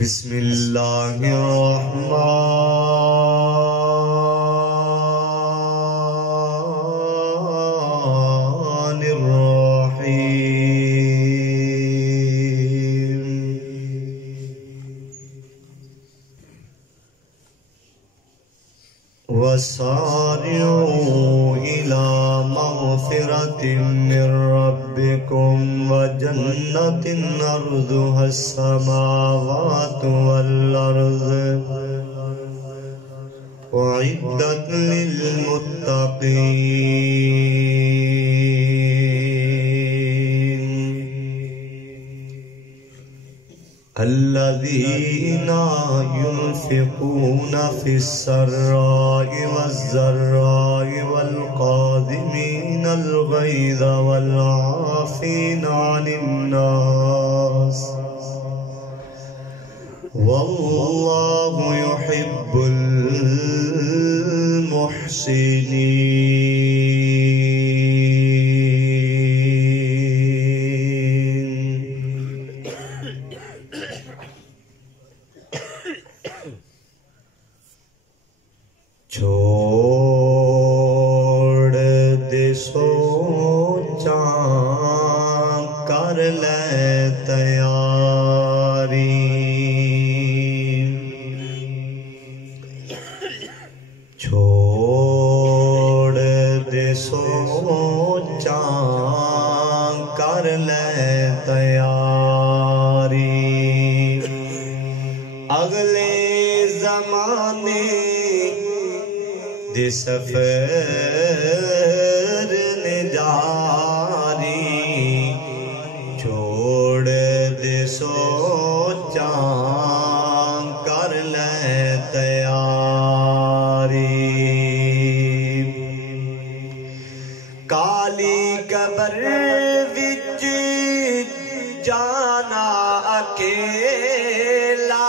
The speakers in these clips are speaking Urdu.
بسم اللہ الرحمن الرحیم وسارعوا إلى مغفرة من ربكم وجنة أرضها السماوات والأرض أعدت للمتقين الذين ينفقون في السراء والضراء والكاظمين الغيظ والعافين عن الناس والله يحب المحسنين چھوڑ دے سوچاں کر لے تیاری چھوڑ دے سوچاں کر لے تیاری اگلے زمانے دے سفر نجاری چھوڑ دے سوچاں کر لے تیاری کالی قبر وچ جانا اکیلا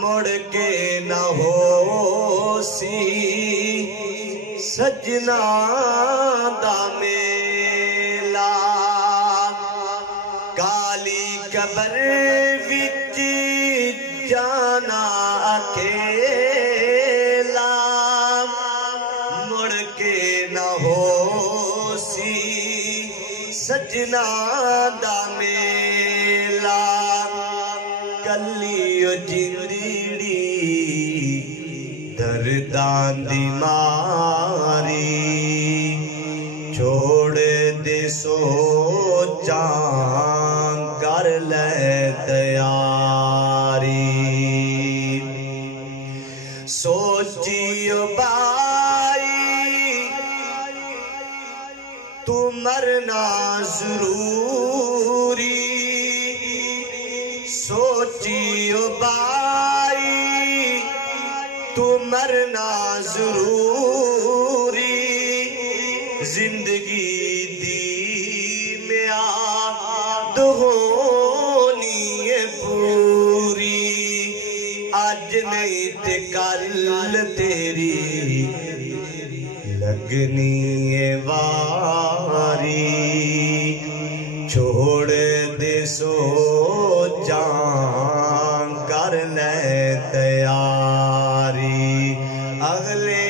مڑ کے نہ ہو سجنا دا میلا کالی قبر وچ جانا اکیلا مڑ کے نہ ہو سجنا دا میلا کلی جندڑی دردان دی ماری چھوڑ دے سوچاں کر لے تیاری سوچیو بائی تو مرنا ضروری سوچیو بائی تو مرنا ضروری زندگی دی میعاد ہونی ہے پوری آج نہیں تے کل تیری لگنی ہے واری چھوڑ دے سوچاں کر لے تیاری اگلے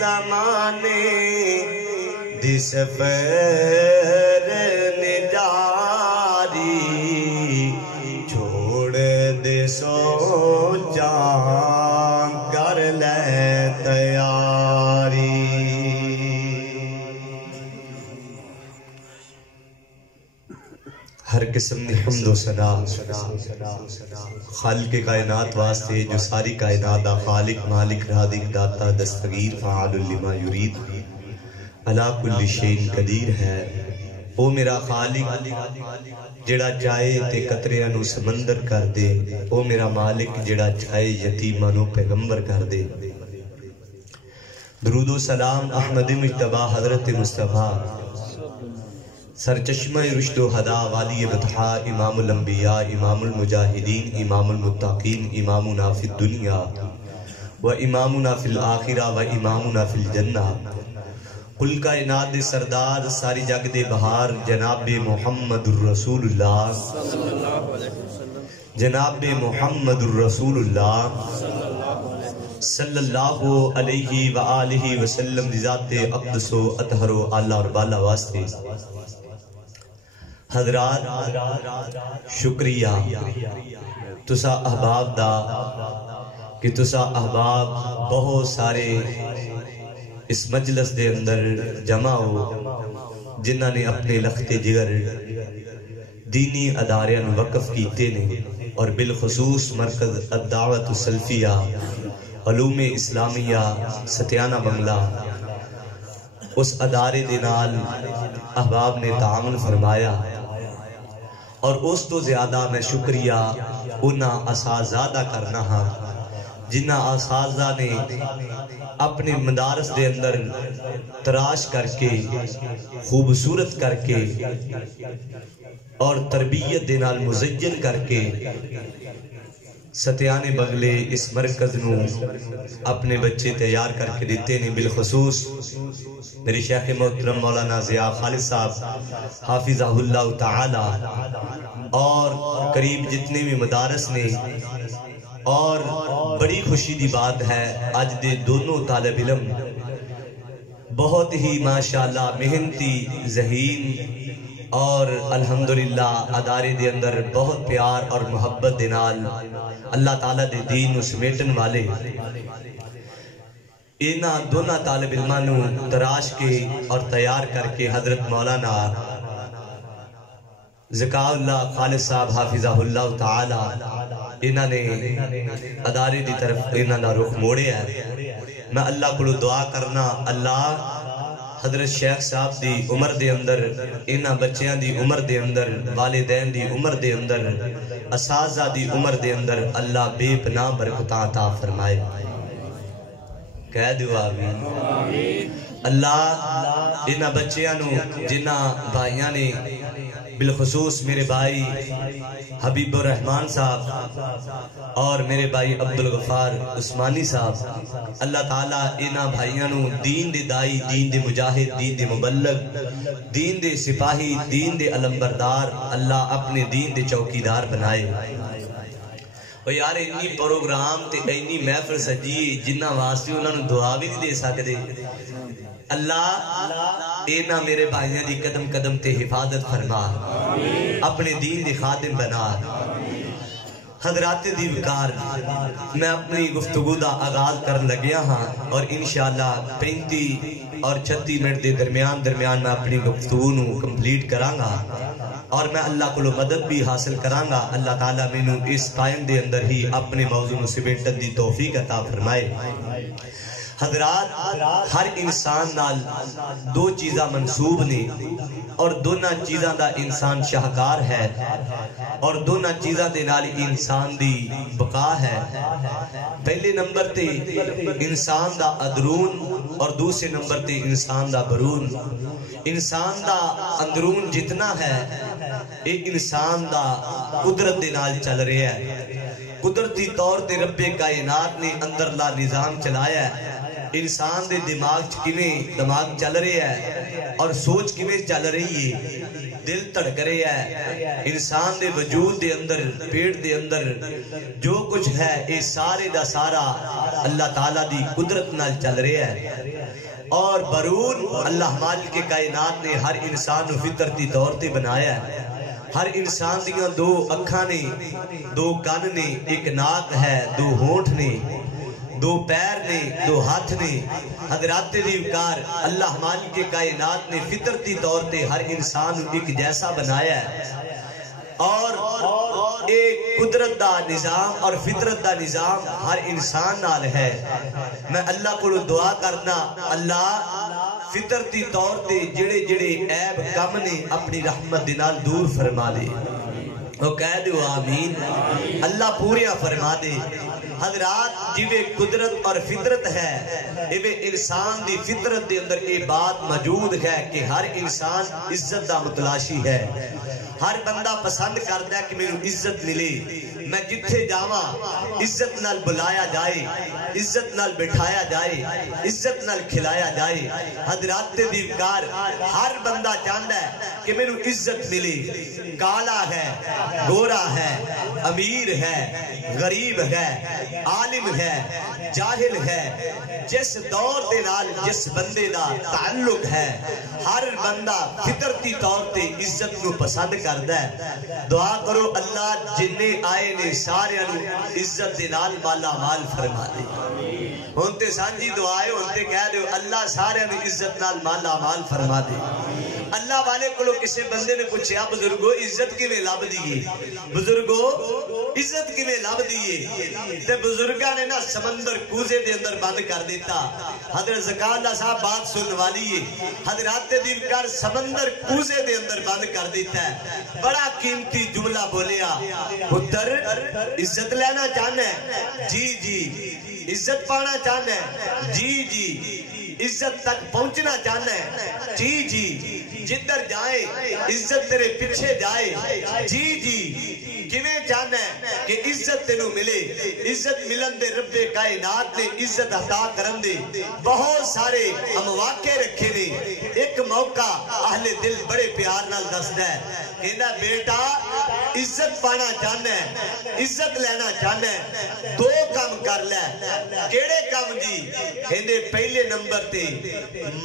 زمانے دی سفر نجاری چھوڑ دے سوچاں کر لے تیاری ہر قسم دی حمد و ثنا خالق کائنات واسطے جو ساری کائنات دا خالق مالک رازق داتا دستگیر فعال لما یرید علی کل شیء قدیر ہے او میرا خالق جڑا چاہے تے قطریاں نو سمندر کر دے او میرا مالک جڑا چاہے یتیماں نو پیغمبر کر دے درود و سلام احمد مجتبی حضرت مصطفیٰ سرچشمہ رشد و ہدا والی بطحا امام الانبیاء امام المجاہدین امام المتقین امامنا فی الدنیا و امامنا فی الآخرہ و امامنا فی الجنہ کل کائنات دے سردار ساری جگ دے بہار جناب محمد الرسول اللہ جناب محمد الرسول اللہ صلی اللہ علیہ وآلہ وسلم دی ذات اقدس و اطہر و اعلیٰ اور بالا واسطے حضرات شکریہ تسا احباب دا کہ تسا احباب بہت سارے اس مجلس دے اندر جمع ہو جنہاں نے اپنے لخت جگر دینی اداریاں وقف کیتے نے اور بالخصوص مرکز الدعوت السلفیہ علوم اسلامیہ ستیانہ بنگلہ اس ادارے دے نال احباب نے تعامل فرمایا اور اس تو زیادہ میں شکریہ انہاں اساتذہ کرنا ہاں جنہاں اساتذہ نے اپنے مدارس دے اندر تراش کر کے خوبصورت کر کے اور تربیت دے نال مزین کر کے ستیانے بنگلے اس مرکز نو اپنے بچے تیار کر کے دیتے نے بالخصوص میری شیخ محترم مولانا ضیاء خالد صاحب حافظہ اللہ تعالی اور قریب جتنے بھی مدارس نے اور بڑی خوشی دی بات ہے آج دے دونوں طالب علم بہت ہی ماشاءاللہ محنتی ذہین اور الحمدللہ ادارے دے اندر بہت پیار اور محبت دے نال اللہ تعالیٰ دے دین سمیٹن والے اینا دونوں طالب علمانوں تراش کے اور تیار کر کے حضرت مولانا ذکاء اللہ خالد صاحب حافظہ اللہ تعالی انہاں نے ادارے دی طرف انہاں دا رخ موڑے ہے میں اللہ کو دعا کرنا اللہ حضرت شیخ صاحب دی عمر دے اندر انہاں بچیاں دی عمر دے اندر والدین دی عمر دے اندر اساتذہ دی عمر دے اندر اللہ بے پناہ برکتاں عطا فرمائے کہہ دو آمین اللہ انہاں بچیاں نو جنہاں بھائیاں نے بالخصوص میرے بھائی حبیب الرحمن صاحب اور میرے بھائی عبدالغفار عثمانی صاحب اللہ تعالیٰ انہاں بھائیاں نو دین دے دائی دین دے مجاہد دین دے مبلغ دین دے سپاہی دین دے علمبردار اللہ اپنے دین دے چوکیدار بنائے اور یار اتنی پروگرام تے اتنی محفل سجی جنہ واسطے انہوں نے دعا بھی نہیں دے سکتے اللہ اینا میرے بھائیاں دی قدم قدم تے حفاظت فرما اپنے دین دی خادم بنا حضرات دی وقار میں اپنی گفتگو دا آغاز کرن لگیا ہاں اور انشاءاللہ 35 اور 36 منٹ دے درمیان میں اپنی گفتگو نو کمپلیٹ کرانگا اور میں اللہ کو مدد بھی حاصل کرانگا اللہ تعالیٰ میں نو اس ٹائم دے اندر ہی اپنے موضوع نو سمیٹن دی توفیق عطا فرمائے حضرات ہر انسان نال دو چیزاں منصوب نے اور دونوں چیزاں دا انسان شاہکار ہے اور دونوں چیزاں دے نال انسان دی بقا ہے پہلے نمبر تے انسان دا ادرون اور دوسرے نمبر تے انسان دا برون انسان دا اندرون جتنا ہے ایک انسان دا قدرت دے نال چل رہے ہے قدرتی طور تے رب کائنات نے اندر لا نظام چلایا ہے انسان دے دماغ چل رہے ہے اور سوچ کیویں چل رہی ہے دل دھڑک رہے ہے انسان دے وجود دے اندر پیٹ دے اندر جو کچھ ہے یہ سارے دا سارا اللہ تعالیٰ دی قدرت نال چل رہے ہے اور برون اللہ مالک کائنات نے ہر انسان فطرتی طور تے بنایا ہے ہر انسان دیاں دو اکھاں نے دو کان نے ایک ناک ہے دو ہونٹ نے دو پیر نے دو ہاتھ نے حضرات دی وقار اللہ مالک کائنات نے فطرتی طور تے ہر انسان ایک جیسا بنایا ہے اور ایک قدرت دا نظام اور فطرت دا نظام ہر انسان نال ہے میں اللہ کو دعا کرنا اللہ فطرتی طور تے جڑے جڑے عیب کم نے اپنی رحمت دنال دور فرما دے وہ کہہ دو آمین اللہ پوریا فرما دے حضرات جوے قدرت اور فطرت ہے ایوے انسان دی فطرت دے اندر یہ بات موجود ہے کہ ہر انسان عزت دا متلاشی ہے ہر بندہ پسند کرتا ہے کہ میرے عزت ملے میں جتھے جاواں عزت نال بلایا جائے، عزت نال بٹھایا جائے، عزت نال کھلایا جائے۔ حضرات دیوکار ہر بندہ چاہتا ہے کہ میں نو عزت ملے، کالا ہے، گورا ہے، امیر ہے، غریب ہے، عالم ہے، جاہل ہے، جس دور دے نال جس بندے دا تعلق ہے، ہر بندہ فطرتی طور تے عزت نو پسند کردا ہے۔ دعا کرو اللہ جننے آئے نے سارے نو عزت دے نال مالا مال فرما دے۔ ہونتے سانجی دعائے ہونتے کہہ دے اللہ سارے نو عزت نال مالا مال فرما دے۔ اللہ والے کو کسی بندے نے پوچھا بزرگو عزت کی میں لب دیئے، بزرگو عزت کی میں لب دیئے، تے بزرگاں نے نا سمندر کوزے دے اندر بند کر دیتا۔ حضرت زکا اللہ صاحب بات سن والی ہے، حضرات دیوکار سمندر کوزے دے اندر بند کر دیتا ہے۔ بڑا قیمتی جملہ بولیا، پتر عزت لینا چاہنا ہے؟ جی جی۔ عزت پانا چاہنا ہے؟ جی جی۔ عزت تک پہنچنا چاہنا ہے؟ جی جی۔ جدھر جائے عزت تیرے پیچھے جائے؟ جی جی۔ کیویں چاہنا ہے کہ عزت تینوں ملے؟ عزت ملن دے رب کائنات نے عزت عطا کرن دے بہت سارے مواقع رکھے نے۔ ایک موقع اہل دل بڑے پیار نال دسدا ہے، کہندا بیٹا عزت پانا چاہنا ہے، عزت لینا چاہنا ہے، دو کام کر لے۔ کیڑے کام جی؟ کہندے پہلے نمبر تے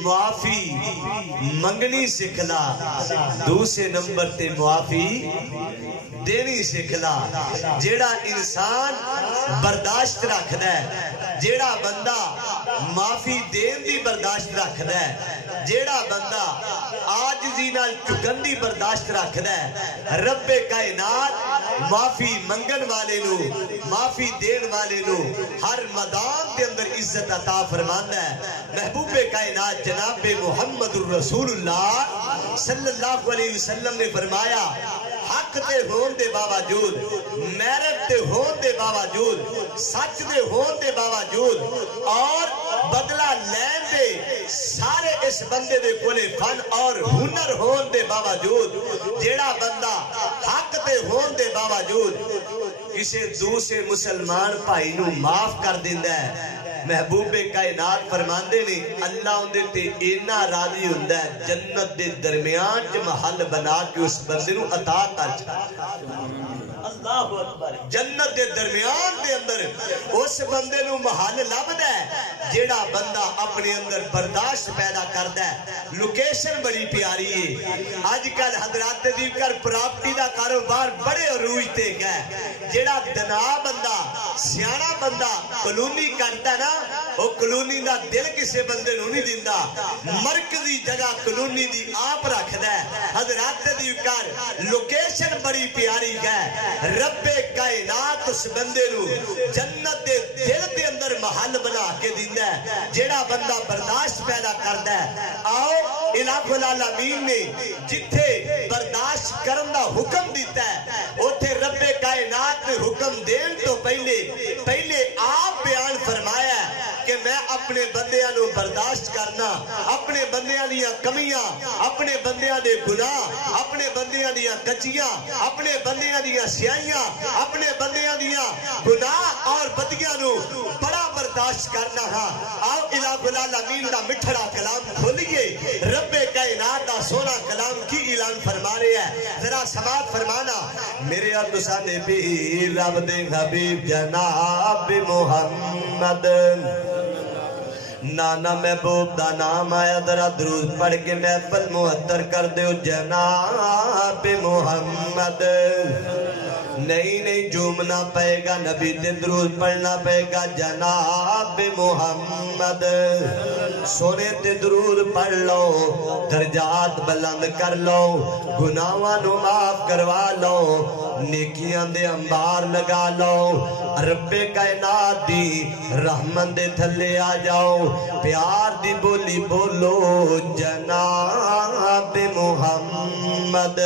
معافی منگنی سکھلا، دوسرے نمبر تے معافی دینی سکھلا۔ جیڑا انسان برداشت رکھدا ہے، جیڑا بندہ معافی دین دی برداشت رکھدا ہے، جیڑا بندہ عاجزی نال چکن دی برداشت رکھدا ہے، رب کائنات معافی منگن والے نو، معافی دین والے نو ہر میدان دے اندر عزت عطا فرماندا ہے۔ محبوب کائنات جناب محمد الرسول اللہ صلی اللہ علیہ وسلم نے فرمایا حق دے ہون دے باوجود، میرٹ دے ہون دے باوجود، سچ دے ہون دے باوجود اور بدلہ لین دے سارے اس بندے دے کولے فن اور ہنر ہون دے باوجود، جیڑا بندہ حق دے ہون دے باوجود کسے دوسرے مسلمان بھائی نو معاف کر دیندا ہے، محبوب کائنات فرماندے نے اللہ اندے تے اینا راضی ہوندا ہے جنت دے درمیان چ محل بنا کے اس بندے نو عطا کر چھڈدا۔ اللہ اکبر۔ جنت دے درمیان دے اندر اس بندے نو محل لبدا ہے جیڑا بندہ اپنے اندر برداشت پیدا کردا ہے۔ لوکیشن بڑی پیاری ہے۔ اج کل حضرات دیوکر پراپرٹی دا کاروبار بڑے عروج تے گیا، جیڑا دنا بندہ سیانا بندہ کلونی کرتا نا، وہ کلونی دا دل کسے بندے نو نہیں دیندا، مرکزی جگہ کلونی دی آپ رکھدا ہے۔ حضرات دیوکر لوکیشن بڑی پیاری ہے، رب کائنات اس بندے نو جنت دے دل دے اندر محل بنا کے دیندا ہے، جیڑا بندہ برداشت پیدا کردا ہے۔ آؤ الہ العالمین نے جتھے برداشت کرن دا حکم دیتا ہے، اوتھے رب کائنات نے حکم دین تو پہلے آپ بیان فرمایا ہے کہ میں اپنے بندیاں نو برداشت کرنا، اپنے بندیاں دیاں کمیاں، اپنے بندیاں دے گناہ، اپنے بندیاں دیاں کچیاں، اپنے بندیاں دیاں سیاہیاں، اپنے بندیاں دیاں گناہ اور بدیاں نو بڑا برداشت کرنا ہاں۔ آؤ الہ العالمین دا مٹھڑا کلام کھولیے، رب کائنات دا سونا کلام کی اعلان فرما رہے ہیں، ذرا سماعت فرمانا۔ میرے اور تسانے پیر رب دے حبیب جناب محمد، نانا محبوب دا نام آیا، ذرا درود پڑھ کے محفل محتر کر دیو جناب محمد۔ نہیں جومنا پائے گا، نبی تے درود پڑھنا پائے گا جناب محمد۔ سونے تے درود پڑھ لو، درجات بلند کر لو، گناہاں نو معاف کروا لو، نیکیاں دے انبار لگا لو، رب کائنات دی رحمت دے تھلے آ جاؤ، پیار دی بولی بولو جناب محمد۔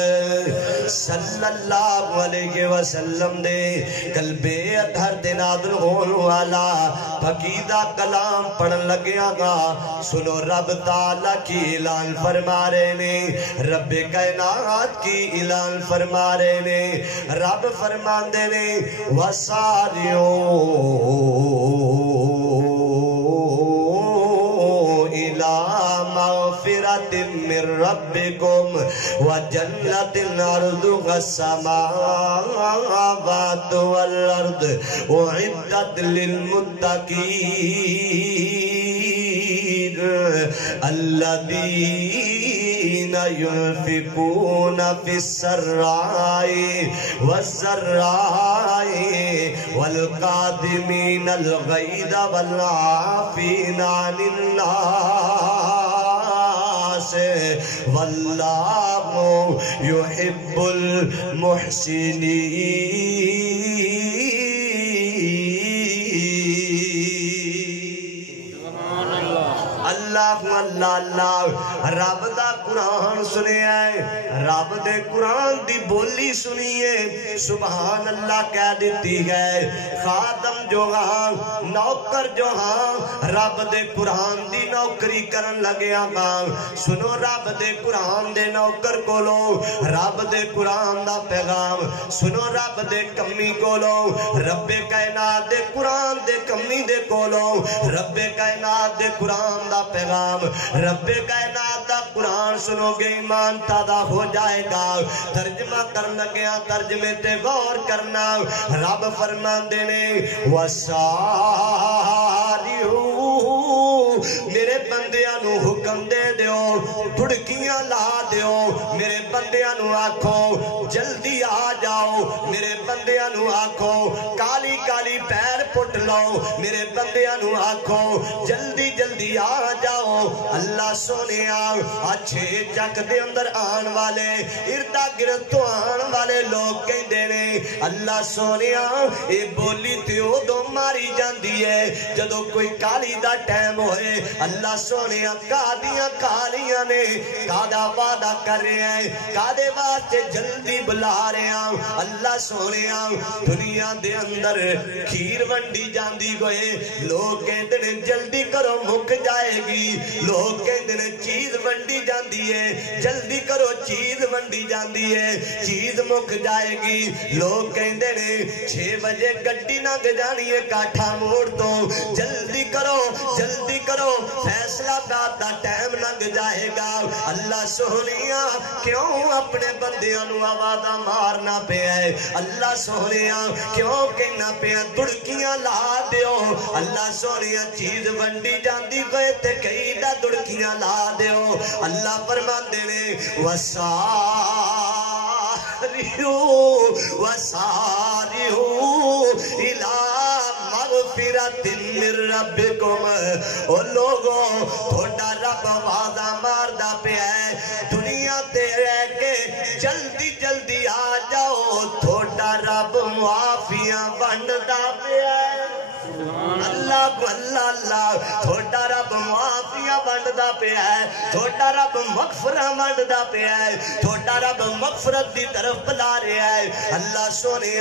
صلی اللہ علیہ وسلم دے قلبِ اطہر دے نازل ہون والا پاکیزہ کلام پڑھن لگیا گا سنو رب تعالیٰ کی اعلان فرما رہے نے رب کائنات کی اعلان فرما رہے نے رب فرمان دے نے وَسَارِعُوا مغفرة من ربكم وجنة عرضها السماوات والأرض أعدت للمتقين الذين ينفقون في السراء والضراء والكاظمين الغيظ والعافين عن الناس والله يحب المحسنين اللہ اللہ اللہ رب دا قرآن سنے آئے رب دے قرآن دی بولی سنیے سبحان اللہ کہہ دیتی ہے خادم جو ہاں نوکر جو ہاں رب دے قرآن دی نوکری کرن لگیا گا سنو رب دے قرآن دے نوکر کو لو رب دے قرآن دا پیغام سنو رب دے کمی کو لو رب کائنات دے قرآن دے کمی دے کو لو رب کائنات دے قرآن دا پیغام رب کائنات دا قرآن سنو گے ایمان تازہ ہو جائے گا ترجمہ کرنا گیا ترجمے تے غور کرنا رب فرمان دینے وَسَارِعُوا میرے بندیاں نو حکم دے دیو دھڑکیاں لا دیو میرے بندیاں نو آکھو جلدی آ جاؤ میرے بندیاں نو آکھو کالی کالی پیر پٹ لو میرے بندیاں نو آکھو جلدی جلدی آ جاؤ اللہ سونے اچھے جگ دے اندر آن والے اردا گرد تو آن والے لوگ کہیں دینے اللہ سونے اے بولی تے او دو ماری جاندی ہے جدو کوئی کالی دا ٹائم ہوئے اللہ سونے کادیاں کالیاں نے کادا وعدہ کر رہے ہیں کادے واسطے جلدی بلا رہے ہیں اللہ سونے دنیا دے اندر کھیر ونڈی جاندی گوئے لوگ کہیں دینے جلدی کرو مک جائے گی لوگ کہیں دینے چیز ونڈی جاندی ہے جلدی کرو چیز ونڈی جاندی ہے چیز مک جائے گی لوگ کہیں دینے 6 بجے گڈی نہ گجانی ہے کاٹھا موڑ دو جلدی کرو فیصلہ دا ٹائم لگ جائے گا اللہ سہنیاں کیوں اپنے بندیاں نو آوازہ مارنا پہ ہے اللہ سہنیاں کیوں کہنا پہ ہے دڑکیاں لا دیو اللہ سہنیاں چیز ونڈی جاندی گئے تے کئی دا دڑکیاں لا دیو اللہ فرمان دینے وَسَارِعُوا إِلَىٰ مَغْفِرَةٍ مِّن رَبِّكُمْ او لوگوں تھوڑا رب وعدہ ماردہ پہ ہے دنیا تے رہ کے جلدی جلدی آ جاؤ تھوڑا رب معافیاں بندہ پہ ہے اللہ اللہ تھوڑا رب معافیاں بندہ پہ ہے تھوڑا رب مغفرہ بندہ پہ ہے تھوڑا رب مغفرت دی طرف بلا رہے ہے اللہ سونے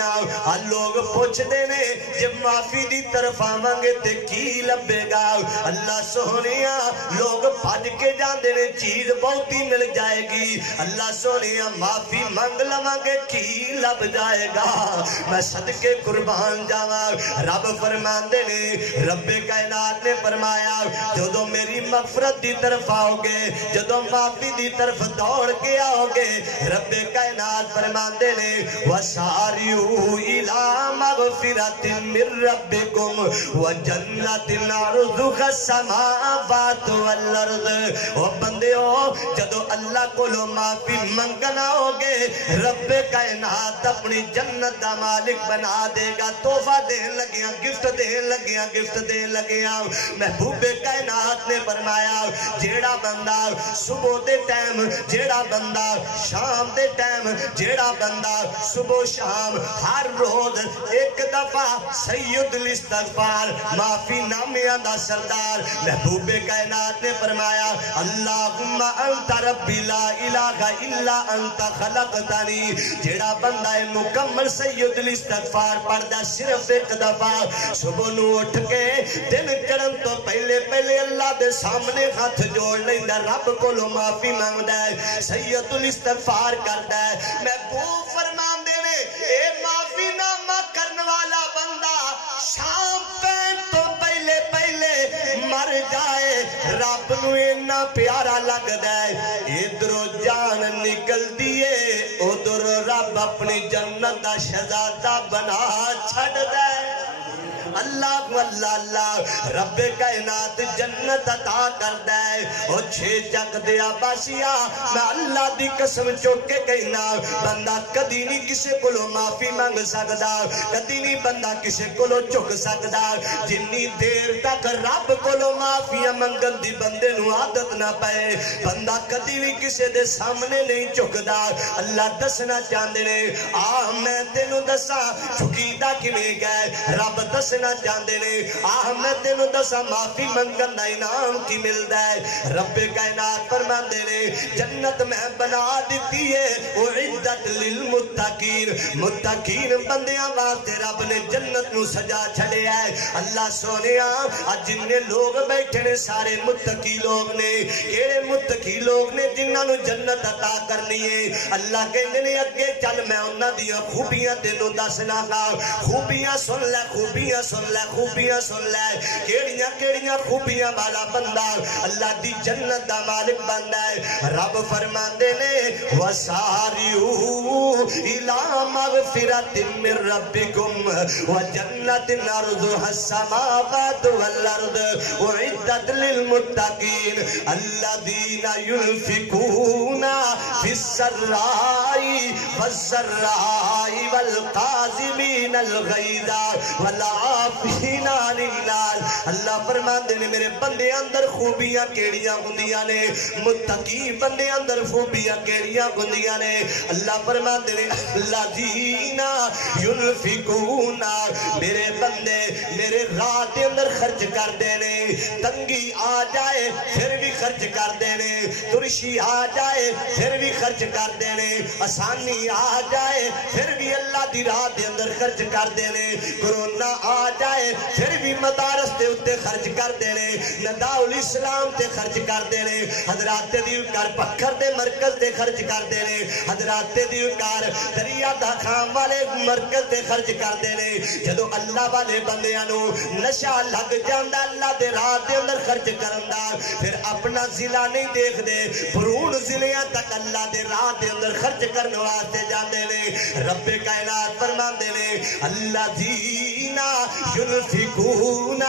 لوگ پوچھ دینے جب معافی دی طرف آمانگے تے کی لبے گا اللہ سونے لوگ پھج کے جان دینے چیز بہتی مل جائے گی اللہ سونے معافی مانگ لمانگے کی لب جائے گا میں صدقے قربان جاواں رب فرمان دینے رب کائنات نے فرمایا جدو میری مغفرت دی طرف آؤ گے جدو معافی دی طرف دوڑ کے آؤ گے رب کائنات فرمان دینے وَسَارِعُوا إِلَىٰ مَغْفِرَةٍ مِّن رَبِّكُمْ وَجَنَّةٍ عَرْضُهَا السَّمَاوَاتُ وَالْأَرْضُ او بندیو جدو اللہ کو لو معافی منگنا ہوگے رب کائنات اپنی جنت دا مالک بنا دے گا تحفہ دین لگیاں گفٹ دین لگیاں محبوب کائنات نے فرمایا جیڑا بندہ صبح دے ٹائم جیڑا بندہ شام دے ٹائم جیڑا بندہ صبح شام ہر روز ایک ایک دفعہ سید الاستغفار معافی نامیہ دا سردار محبوب کائنات نے فرمایا اللہم انت ربی لا الہ الا انت خلقتنی. جیڑا بندہ مکمل سید الاستغفار پڑھدا صرف ایک دفعہ صبح نو اٹھ کے دن چڑھن تو پہلے پہلے اللہ دے سامنے ہاتھ جوڑ لیندا رب کولوں معافی مانگدا ہے سید الاستغفار کردا ہے. محبوب فرماندے نے اے معافی نامہ کرن والا بندہ شام پہن تو پہلے پہلے مر جائے رب نو اتنا پیارا لگدا ہے. ادھروں جان نکل دیے ادھر رب اپنی جنت دا شہزادہ بنا چھڑدا ہے. اللہ اللہ اللہ رب کائنات جنت عطا کردا ہے. او چھے جگ دے آباسیا میں اللہ دی قسم چوک کے کہنا بندہ کدی نہیں کسے کولو معافی مانگ سکدا کدی نہیں بندہ کسے کولو چک سکدا جنی دیر تک رب کولو معافی منگن دی بندے نو عادت نہ پئے بندہ کدی بھی کسے دے سامنے نہیں چکدا. اللہ دسنا چاہندے نے آ میں تینوں دساں چکیدا کیویں گئے رب دسنا چاہندے نے آہ میں تینوں دسا معافی منگن دا انعام کی ملدا ہے. رب کائنات فرماندے نے جنت میں بنا دیتی ہے اعدت للمتقین متقین بندیاں واسطے رب نے جنت نو سجا چھڑیا ہے. اللہ سونیا اج جننے لوگ بیٹھے نے سارے متقی لوگ نے کیڑے متقی لوگ نے جنہاں نو جنت عطا کرنی ہے. اللہ کہندے نے اگے چل میں انہاں دی خوبیاں تینوں دسنا گا. خوبیاں سن لے خوبیاں سن لے خوبیاں سن لے کیڑیاں کیڑیاں خوبیاں والا بندہ اللہ دی جنت دا مالک بندہ ہے. رب فرماندے نے وساریو الی مغفرۃ من ربکم وجنۃ عرضها السماوات والارض اعدت للمتقین الذین ينفقون فی السراء والضراء والقاظمین الغیظ والعافین عن الناس. اللہ فرماندے نے میرے بندے اندر خوبیاں کیڑیاں ہوندیاں نے متقی بندے اندر خوبیاں کیڑیاں ہوندیاں نے. اللہ فرماندے نے الذین ينفقون میرے بندے میرے راہ دے اندر خرچ کردے نے تنگی آ جائے پھر بھی خرچ کردے نے ترشی آ جائے پھر بھی خرچ کردے نے آسانی آ جائے پھر بھی اللہ دی راہ دے اندر خرچ کردے نے کرونا آ جائے پھر بھی مدارس دے اتے خرچ کر دینے نداء الاسلام تے خرچ کر دینے حضرات دیوکار پکھر دے مرکز دے خرچ کر دینے حضرات دیوکار دریا دا خام والے مرکز دے خرچ کر دینے. جدو اللہ والے بندیانو نشہ لگ جاندہ اللہ دے راہ دے اندر خرچ کرندہ پھر اپنا ضلع نہیں دیکھ دے برون ضلعیاں تک اللہ دے راہ دے اندر خرچ کرنے واسطے جاندے نے. رب کائنات فرمان دینے اللہ دینا ينفقون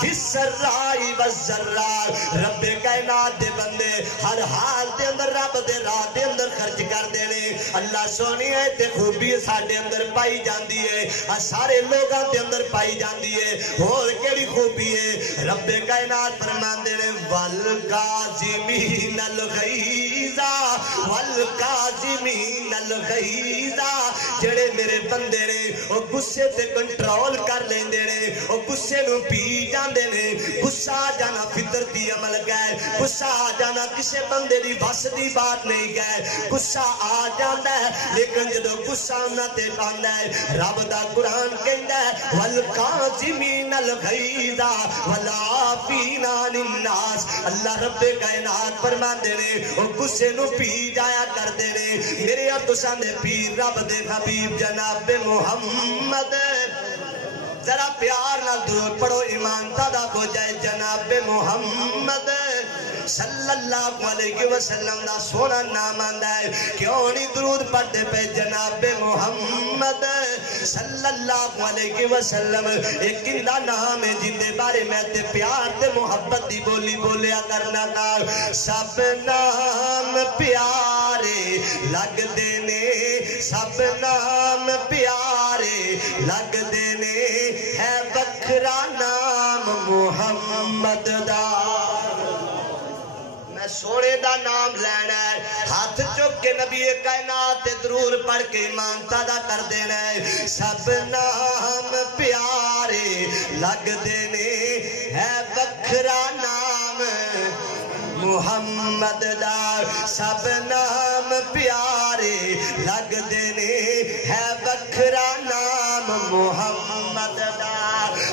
فی السراء والضراء رب کائنات دے بندے ہر حال دے اندر رب دے راہ دے اندر خرچ کر دینے. اللہ سونی ہے تے خوبی ساڑے اندر پائی جاندی ہے سارے لوگاں دے اندر پائی جاندی ہے اور کیڑی خوبی ہے رب کائنات فرمان دینے والقاظمین الغیظ والقاظمین الغیظ جڑے میرے بندے نے وہ غصے تے کنٹرول کر لیندے نے وہ غصے نو پی جاندے نے. غصہ آ جانا فطرتی عمل گئے غصہ آ جانا کسے بندے دی بس دی بات نہیں گئے غصہ آ جاندا ہے لیکن جدو غصہ نہ تے پاندا ہے رب دا قرآن کہندا ہے والقاظمین الغیظ والعافین عن الناس. اللہ رب کائنات فرماندے نے وہ غصے نو پی جایا کردے نے. میرے اور تساں دے پیر رب دے حبیب جناب محمد ذرا پیار نہ درود پڑھو ایمان تادا ہو جائے جناب محمد صلی اللہ علیہ وسلم دا سونا نام آندہ ہے کیوں نہیں درود پڑھتے پہ جناب محمد صلی اللہ علیہ وسلم. ایک اندہ نام ہے جن دے بارے میں تے پیار تے محبت دی بولی بولیا کرنا کا سب نام پیارے لگ دینے سب نام پیارے لگ دینے ہے بکرا نام محمد دا. سونے دا نام لینا ہے ہاتھ چک کے نبی کائنات درود پڑھ کے ایمان تادا کر دینا ہے. سب نام پیارے لگدے نے ہے وکھرا نام محمد دا سب نام پیارے لگدے نے ہے وکھرا نام محمد دا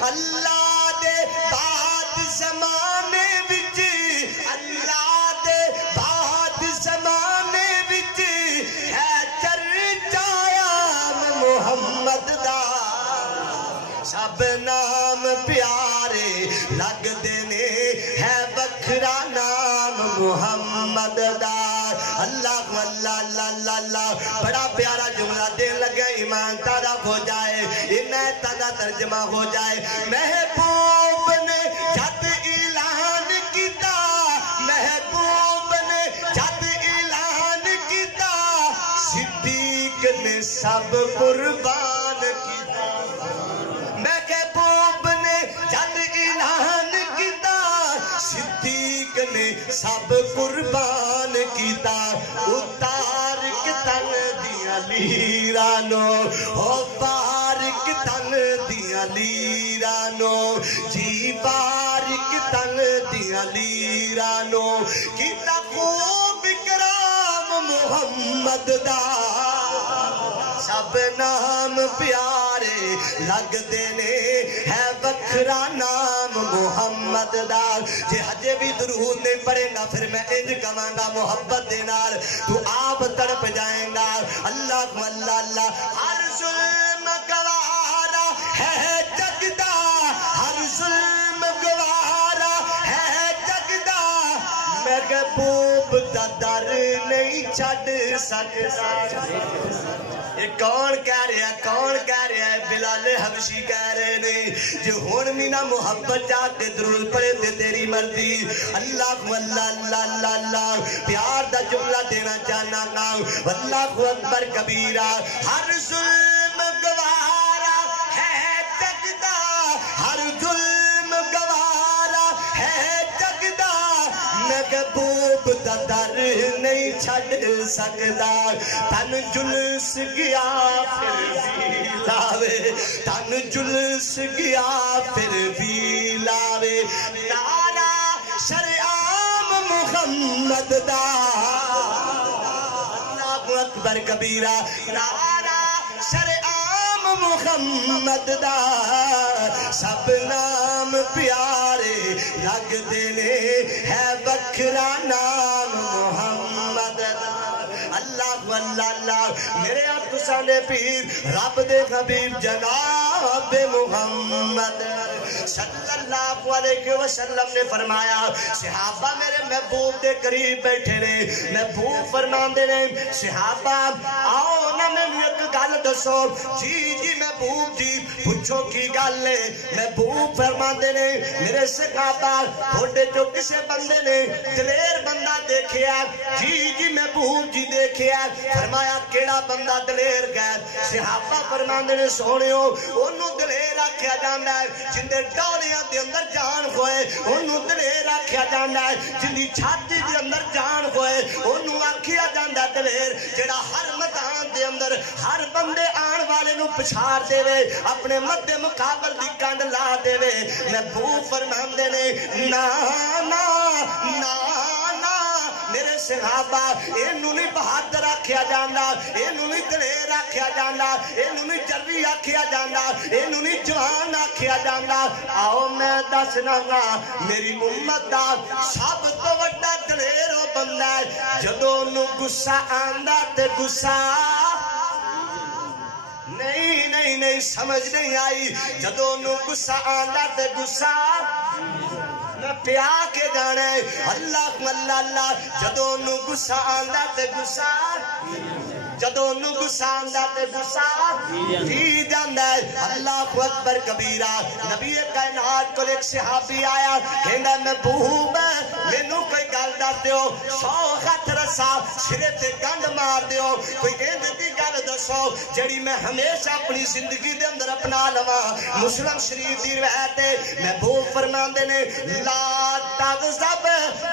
اللہ دے بعد زمانے وچ اللہ دے بعد زمانے وچ ہے چرچایا محمد دا سب نام پیارے لگدے نے ہے وکھرا نام محمد دا اللہ اللہ اللہ اللہ اللہ بڑا پیارا جملہ دین لگا ایمان تازہ ہو جائے عنایت تازہ ترجمہ ہو جائے محبوب نے جد اعلان کیتا محبوب نے جد اعلان کیتا صدیق نے سب قربان کیتا محبوب نے جد اعلان کیتا صدیق نے سب قربان کیتا اتار کے تن دیا لیرانو ہو بارک تن دیا لیرانو جی بارک تن دیا لیرانو کیتا خوب کرام محمد دا سب نام پیارے لگدے نے ہے وکھرا نام محمد دا جے ہجے بھی درود نہیں پڑھے گا پھر میں انج کہاں گا محبت دے نال تو آپ تڑپ جائیں گا اللہ اللہ اللہ ہر ظلم گوارا ہے جگدا ہر ظلم گوارا ہے جگدا محبوب دا در نہیں چھڈ سکدا یہ کون کہہ رہا ہے بلال حبشی کہہ رہے نے جو ہون مینا محبت جا کے درود پڑے تے تیری مرضی اللہ اللہ اللہ اللہ اللہ پیار دا جملہ دینا چاہنا گا اللہ اکبر کبیرہ ہر ظلم گوارا ہے جگدا ہر ظلم گوارا ہے جگدا محبوب دا در نہیں چھڈ سکدا تن جلس گیا پھر بھی لاوے تن جلس گیا پھر بھی لاوے نعرہ شرعام محمد دا اللہ اکبر کبیرہ نعرہ شرعام محمد دا سب نام پیارے لگدے نے ہے وکھرا نام محمد دا اللہ اللہ اللہ میرے افسانے پیر رب دے حبیب جناب محمد صلی اللہ علیہ وسلم نے فرمایا صحابہ میرے محبوب دے قریب بیٹھے نے محبوب فرماندے نے صحابہ آؤ نہ میں ایک گل دسو جی جی محبوب جی پوچھو کی گل ہے محبوب فرماندے نے میرے صحابہ تھوڑے جو کسے بندے نے دلیر بندہ دیکھیا جی جی محبوب جی دیکھیا فرمایا کیڑا بندہ دلیر گئے صحابہ فرماندے نے سونیو انہوں دلیر آکھیا جاندہ ہے جن دے ڈولیاں دے اندر جان ہوئے انہوں دلیر آکھیا جاندہ ہے جن دی چھاتی دے اندر جان ہوئے انہوں آکھیا جاندہ ہے دلیر جڑا ہر مدان دے اندر ہر بندے آن والے نو پچھار دے وے اپنے مد مقابل دی کانڈ لا دے وے محبوب فرماندے نے نا نا نا میرے صحابہ اینو نہیں بہادر آکھیا جاندہ اینو نہیں دلیر آکھیا جاندہ اینو نہیں جری آکھیا جاندہ اینو نہیں جوان آکھیا جاندہ آؤ میں دسنا گا میری امت دا سب تو وڈا دلیر ہو بندہ ہے جدوں نو غصہ آندا تے غصہ نہیں سمجھ نہیں آئی جدوں نو غصہ آندا تے غصہ پیا کے جانے اللہ اللہ اللہ جدوں نو غصہ آندا تے غصہ جدوں نو غصہ آندا تے غصہ پی جاندا ہے اللہ اکبر کبیرہ نبی کائنات کو ایک صحابی آیا کہندا محبوب مینوں کوئی گل دس دیو 100 ہتھ رسا سرے تے گنڈ مار دیو کوئی انج دی گل دسو جڑی میں ہمیشہ اپنی زندگی دے اندر اپنا لواں مسلم شریف دی روایت ہے محبوب فرماندے نے لا تغضب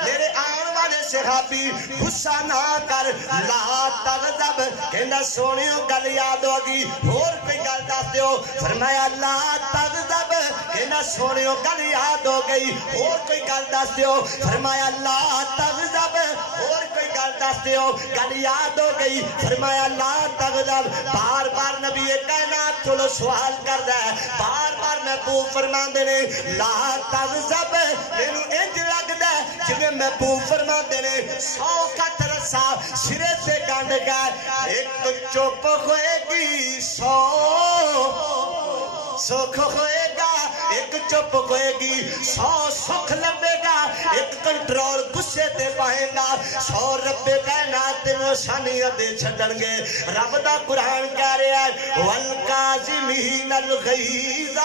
میرے آن والے صحابی غصہ نہ کر لا تغضب کہنا سونیوں گل یاد ہوگی اور کوئی گل دس دیو فرمایا لا تغضب کہنا سونیوں گل یاد ہو گئی اور کوئی گل دس دیو فرمایا لا تغضب اور کوئی گل دس دیو گل یاد ہو گئی فرمایا لا تغضب بار بار نبی کائنات چلو سوال کر دے بار بار محبوب فرما دینے لا تغضب مینو انج لگ دے جنہیں محبوب فرما دینے 100 کا ترسا سرے سے گانڈ گئے ایک چپ ہوئے گی 100 سکھ ہوئے گا ایک چپ ہوئے گی 100 سکھ لبے گا ایک کنٹرول غصے تے پائیں گا 100 رب کائنات نشانیاں دے چھڈن گے رب دا قرآن کہہ رہا ہے والکاظمین الغیظ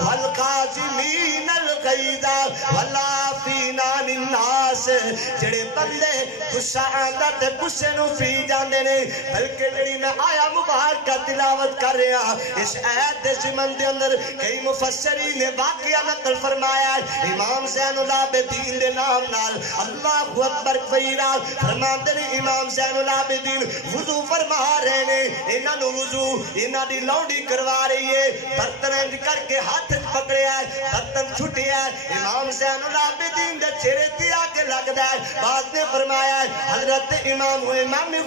والکاظمین الغیظ والعافین عن الناس جڑے بندے غصہ آندا تے غصے نو پی جاندے نے بلکہ جڑی میں آیا مبارکہ تلاوت کر رہا اس آیت دے ضمن دے اندر کئی مفسرین نے واقعہ نقل فرمایا امام زین العابدین دے نام نال اللہ اکبر کبیرہ فرماندے نے امام زین العابدین وضو فرما رہے نے انہاں نو وضو انہاں دی لونڈی کروا رہی ہے برتن انج کر کے ہاتھ پکڑیا ہے برتن چھٹیا ہے امام زین العابدین دے چہرے تے آ کے لگدا ہے بعد نے فرمایا حضرت امام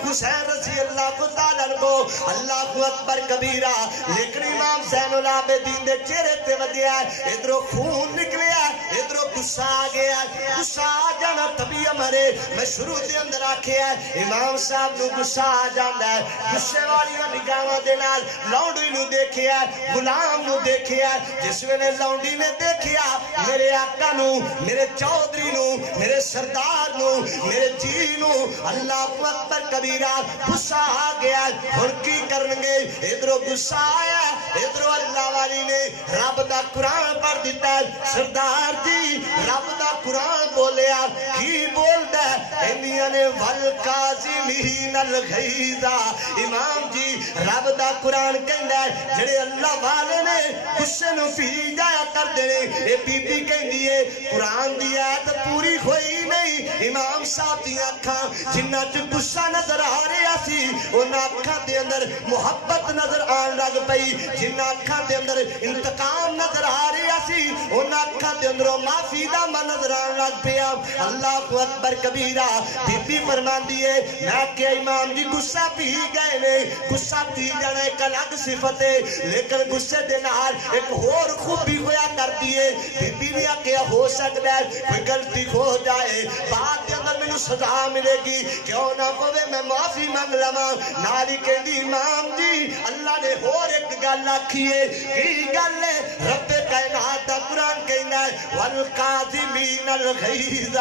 حسین رضی اللہ تعالی عنہ اللہ اکبر کبیرہ لیکن امام زین العابدین دے چہرے تے وجیا ہے ادھروں خون نکلیا ادھروں غصہ آ گیا غصہ آ جانا طبی مرے میں شروع دے اندر آکھیا ہے امام صاحب نو غصہ آ جاندا ہے غصے والی نگاہاں دے نال لونڈی نو دیکھیا غلام نو دیکھیا جس ویلے لونڈی نے دیکھیا میرے آقا نو میرے چودھری نو میرے سردار نو میرے جی نو اللہ اکبر کبیرہ غصہ آ گیا ہن کی کرن گے ادھروں غصہ آیا ادھروں اللہ والی نے رب دا قرآن پڑھ دیتا ہے سردار جی رب دا قرآن بولیا کی بولدا ہے انہیاں نے والکاظمین الغیظ امام جی رب دا قرآن کہندا ہے جڑے اللہ والے نے غصے نو پی جایا کر دے اے بی بی کہندی ہے قرآن دی آیت پوری ہوئی نہیں امام صاحب دی اکھاں جنہاں چ غصہ نظر آ رہا سی انہاں اکھاں دے اندر محبت نظر آن لگ پئی جنہاں اکھاں دے اندر انتقام نظر آ رہا سی انہاں اکھاں دے اندر معافی دا من نظر آن لگ پیا اللہ اکبر کبیرہ بی بی فرماندی ہے میں کہ امام جی غصہ پی گئے نے غصہ پی جانا ایک الگ صفت ہے لیکن غصے دے نال ایک اور خوبی ہویا کرتی ہے بی بی نے کیا ہو سکتا ہے کوئی غلطی ہو جائے بعد کے اندر مینوں سزا ملے گی کیوں نہ ہوے میں معافی مانگ لواں نال ہی کہندی امام جی اللہ نے اور ایک گل آکھی ہے کی گل ہے رب کائنات دا قرآن کہندا ہے والکاظمین الغیظ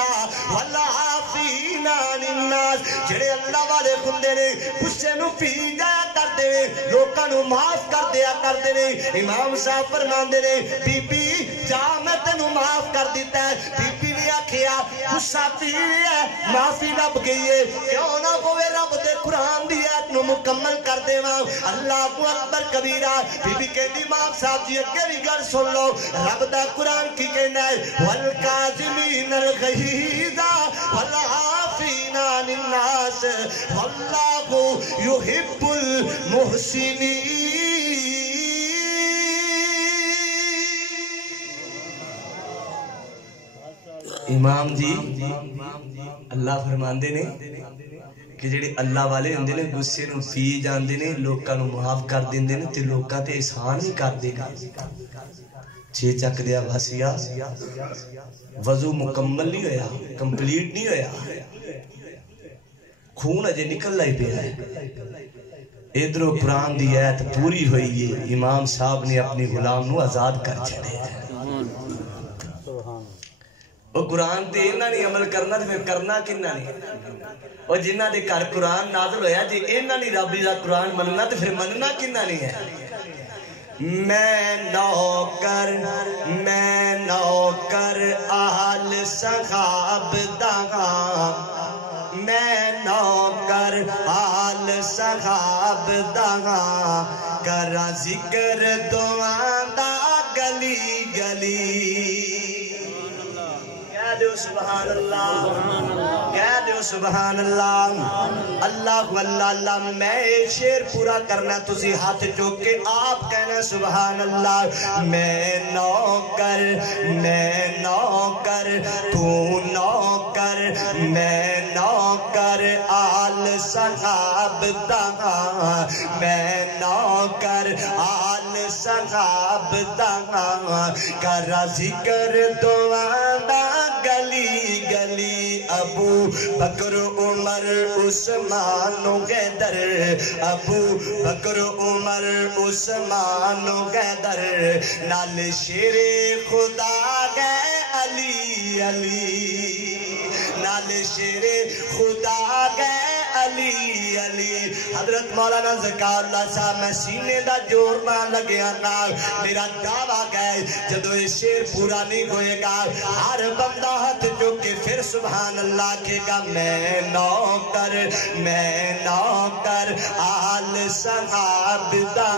والعافین عن الناس جڑے اللہ والے بندے نے غصے نو پی جایا کردے نے لوکاں نو معاف کر دیا کردے نے امام صاحب فرماندے نے بی بی جا میں تینوں معاف کر دیتا ہے بی بی نے آکھیا غصہ پی ہے معافی لب گئی ہے کیوں نہ ہوے رب دے قرآن دی آیت نو مکمل کر دیواں اللہ اکبر کبیرہ بی بی کہندی امام صاحب جی اگے بھی گل سن لو رب دا قرآن کی کہندا ہے والکاظمین الغیظ والعافین عن الناس واللہ یحب المحسنین امام جی اللہ فرماندے نے کہ جڑے اللہ والے ہوندے نے غصے نو پی جاندے نے لوکاں نو معاف کر دیندے نے تے لوکاں تے احسان ہی کر دے گا چھے چک دیا بھاسیا وضو مکمل نہیں ہویا کمپلیٹ نہیں ہویا خون اجے نکل لائی پیا ہے ادھروں قرآن دی آیت پوری ہوئی ہے امام صاحب نے اپنی غلام نو آزاد کر چھڑے وہ قرآن تے انہاں نے عمل کرنا تے پھر کرنا کنہاں نے اور جنہاں دے گھر قرآن نازل ہویا جی انہاں نے رب دا قرآن مننا تے پھر مننا کنہاں نے ہے میں نوکر اہل صحاب داں میں نوکر آل صحاب داں کرا ذکر دعاں دا گلی گلی دیو سبحان اللہ کہہ دیو سبحان اللہ اللہ اللہ اللہ میں شیر پورا کرنا تسی ہاتھ چوک کے آپ کہنا سبحان اللہ میں نوکر تو نوکر میں نوکر آل صحاب دا میں نوکر آل صحاب دا کرا ذکر دعا دا گلی گلی ابو بکر عمر عثمان و حیدر ابو بکر عمر عثمان و حیدر نال شیر خدا گئے علی علی نال شیر خدا گئے علی علی حضرت مولانا ذکا اللہ صاحب میں سینے دا جور نہ لگیا نال میرا دعویٰ گئے جدو یہ شیر پورا نہیں ہوئے گا ہر بندہ ہاتھ چوکے پھر سبحان اللہ کے گا میں نوکر آل صحاب دا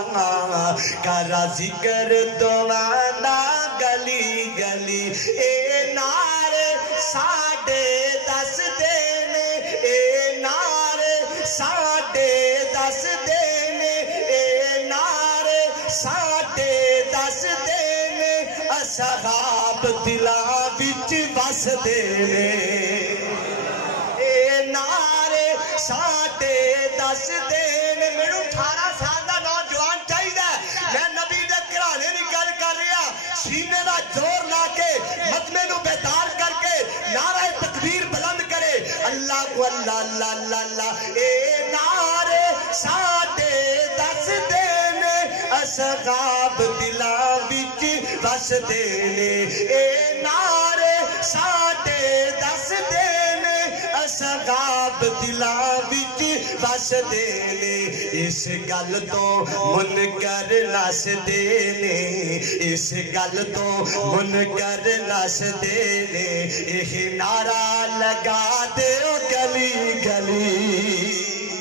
کرا ذکر دعانا گلی گلی اے نعرے ساڑھے 10 دینے اے نعرے ساڑھے 10 دینے اے نعرے ساڑھے 10 دینے اصحاب دلاں وچ بس دینے اے نعرے ساڑھے 10 دینے میرے 18 سال دا نوجوان چاہیے میں نبی دے گھرانے دی گل کر رہا سینے دا زور لا کے مجمع نو بیدار کر کے نعرہ تکبیر بلند کرے اللہ کو اللہ اللہ اللہ اللہ اے نعرے ساڑھے 10 دینے اصحاب دلاں وچ بس دینے اے نعرے ساڑھے 10 دینے اصحاب دلاں وچ بس دینے اس گل تو منکر نس دینے اس گل تو منکر نس دینے یہ نعرہ لگا دیو گلی گلی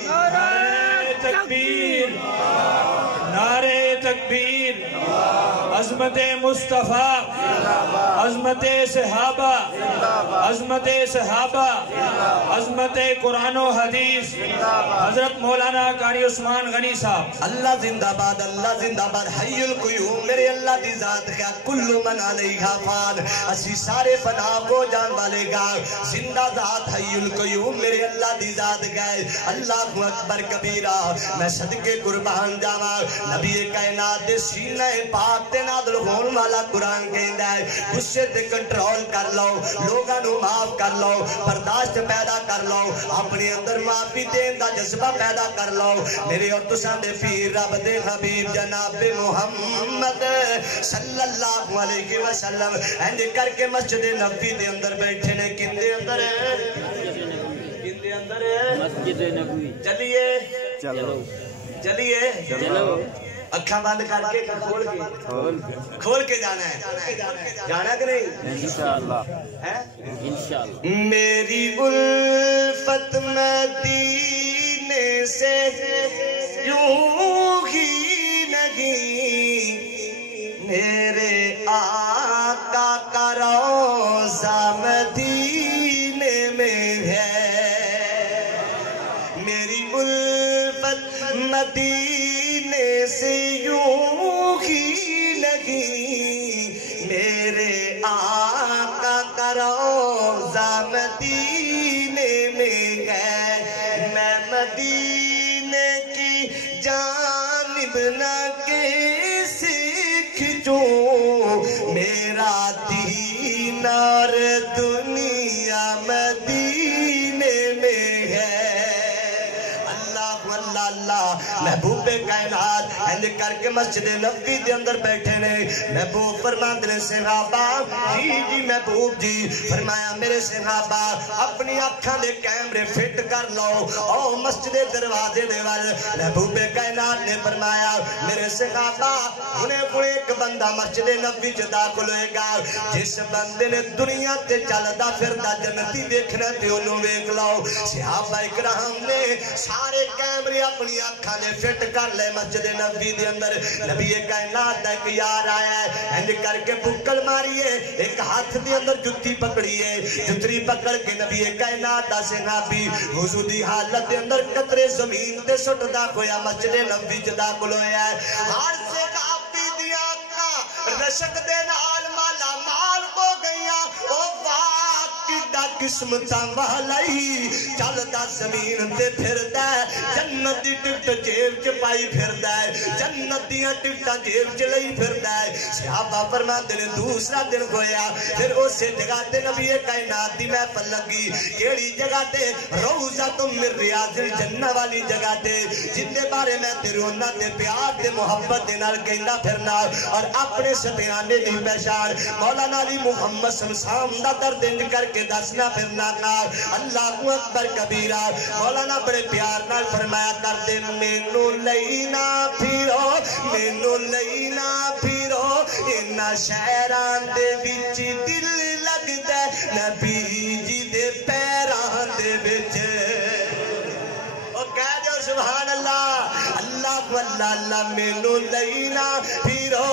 نعرہ تکبیر نعرہ تکبیر عظمت مصطفیٰ عظمت صحابہ عظمت صحابہ عظمت قرآن و حدیث حضرت مولانا قاری عثمان غنی صاحب اللہ زندہ باد حی القیوم میرے اللہ دی ذات کا کل من علیہا فان اسی سارے فنا کو جان والے گا زندہ ذات حی القیوم میرے اللہ دی ذات گئے اللہ اکبر کبیرہ میں صدقے قربان جاواں نبی کائنات دے سینہ پاک تے نازل ہون والا قرآن کہندا ہے غصے تے کنٹرول کر لو لوگاں نو معاف کر لو برداشت پیدا کر لو اپنے اندر معافی دین دا جذبہ پیدا کر لو میرے اور تساں دے پیر رب دے حبیب جناب محمد صلی اللہ علیہ وسلم انج کر کے مسجد نبوی دے اندر بیٹھے نے کندے اندر کندے اندر مسجد نبوی چلیے چلو اکھاں بند کر کے کھول کے جانا ہے جانا کہ نہیں انشاءاللہ میری الفت مدینے سے یوں ہی نہیں میرے آقا کا روضہ مدینے میں ہے میری الفت مدینے سے یوں ہی لگی میرے آقا کا روضہ مدینے میں ہے میں مدینے کی جانب نہ کیسے کھچوں میرا دین اور دنیا مدینے میں ہے محبوب کائنات انج کر کے مسجد نبوی دے اندر بیٹھے نے محبوب فرماندے نے صحابہ جی محبوب جی فرمایا میرے صحابہ اپنی آنکھاں دے کیمرے فٹ کر لو او مسجد دروازے دے ول محبوب کائنات نے فرمایا میرے صحابہ ہنے کوئی ایک بندہ مسجد نبوی وچ داخل ہوئے گا جس بندے نے دنیا تے چلدا پھردا جنتی دیکھنا تے اونوں ویکھ لو صحابہ کرام نے سارے کیمرے اپنی آنکھاں نے فٹ کر لے مسجد نبوی دے اندر نبی کائنات دا ایک یار آیا ہے انج کر کے بکل ماری ہے ایک ہاتھ دے اندر جتی پکڑی ہے جتری پکڑ کے نبی کائنات دا صحابی وضو دی حالت دے اندر قطرے زمین تے سٹدا ہویا مسجد نبوی چ داخل ہویا ہے ہر صحابی دی آنکھاں رشک دے نال مالا مال ہو گئیاں او واہ کڈا قسمت والائی چلدا زمین تے پھردا ہے جنت دی ٹکٹ جیب چ پائی پھردا ہے جنت دیاں ٹکٹاں جیب چ لئی پھردا ہے صحابہ فرماندے نے دوسرا دن ہویا پھر اسی جگہ تے نبی کائنات دی محفل لگی کیڑی جگہ تے روضۃ من ریاض الجنہ والی جگہ تے جن دے بارے میں تے رونا تے پیار تے محبت دے نال کہندا پھرنا اور اپنے ستیانے دی پہچان مولانا علی محمد شمشام دا درد انج کر کے دسنا پھرنا کار اللہ اکبر کبیرہ مولانا بڑے پیار نال فرمایا کرتے مینوں لینا پھرو مینوں لینا پھرو انہاں شہراں دے وچ دل لگدا نبی جی دے پیراں دے وچ او کہہ دو سبحان اللہ اللہ اللہ اللہ مینوں لینا پھرو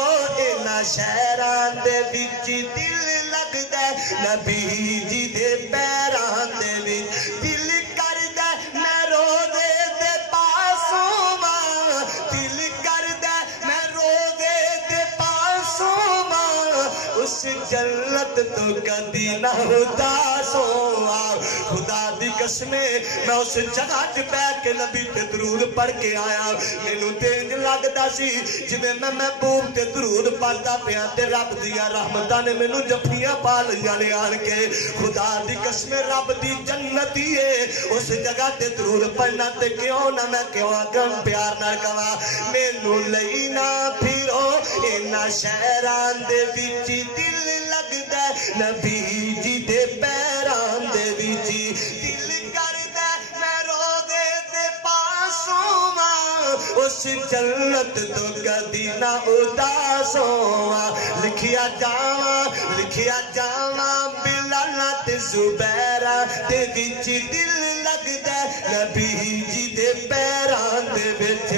انہاں شہراں دے وچ دل لگدا نبی جی دے پیراں دے وچ دل کردا میں روزے دے پاسوں واں دل کردا میں روزے دے پاسوں واں اس جنت تو کدی نہ اداس ہواں خدا دی قسم میں اس جگہ تے بیٹھ کے نبی تے درود پڑھ کے آیا مینوں تے انج لگدا سی جویں میں محبوب تے درود پڑھدا پیا تے رب دیاں رحمتاں نے مینوں جفیاں پا لیاں نے آن کے خدا دی قسم رب دی جنتی ہے اس جگہ تے درود پڑھنا تے کیوں نہ میں کیوں اگم پیار نال کہاں مینوں لینا پھرو انہاں شہراں دے وچ دل لگدا نبی جی دے پیراں دے وچ دل کردا میں روزے دے پاسوں واں اس جنت تو کدی نہ اداس ہواں لکھیا جاواں بلال تے زبیر دے وچ دل لگدا نبی جی دے پیراں دے وچ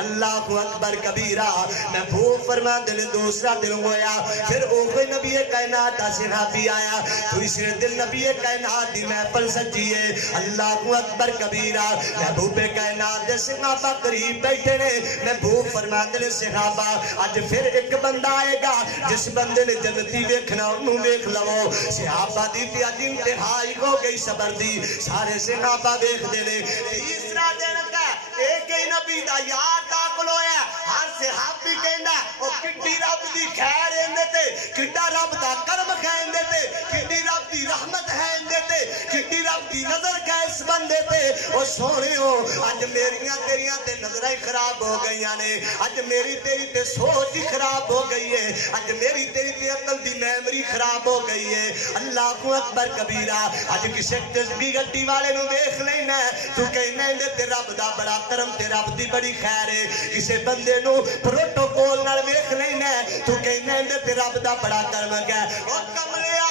اللہ اکبر کبیرہ محبوب فرما دل دوسرا دن ہویا پھر اوہی نبی کائنات دا صحابی آیا دوسرے دن نبی کائنات دی محفل سجیے اللہ اکبر کبیرہ محبوب کائنات دے صحابہ قریب بیٹھے نے محبوب فرما دل صحابہ آج پھر ایک بندہ آئے گا جس بندے نے جنتی دیکھنا انہوں دیکھ لو صحابہ دی پی آج انتہائی ہو گئی صبر دی سارے صحابہ دیکھ دے لے تیسرا دن کا ایک ہی نبی دا یاد داخل ہویا ہر صحابی کہندا او کڈی رب دی خیر اندے تے کڈا رب دا کرم ہے اندے تے کڈی رب دی رحمت ہے اندے تے کڈی رب دی نظر ہے اس بندے تے او سونےو اج میریاں تیریاں تے نظراں خراب ہو گئیاں نے اج میری تیری تے سوچ ہی خراب ہو گئی ہے اج میری تیری تے عقل دی میموری خراب ہو گئی ہے اللہ اکبر کبیرہ اج کسے تسبیح گڈی والے نو دیکھ لینا تو کہنا اندے تے رب دا بڑا کرم تے رب دی بڑی خیر ہے کسے بندے نو پروٹوکول نال ویکھ لینا تو کہنا اندے تے رب دا بڑا کرم ہے او کملیا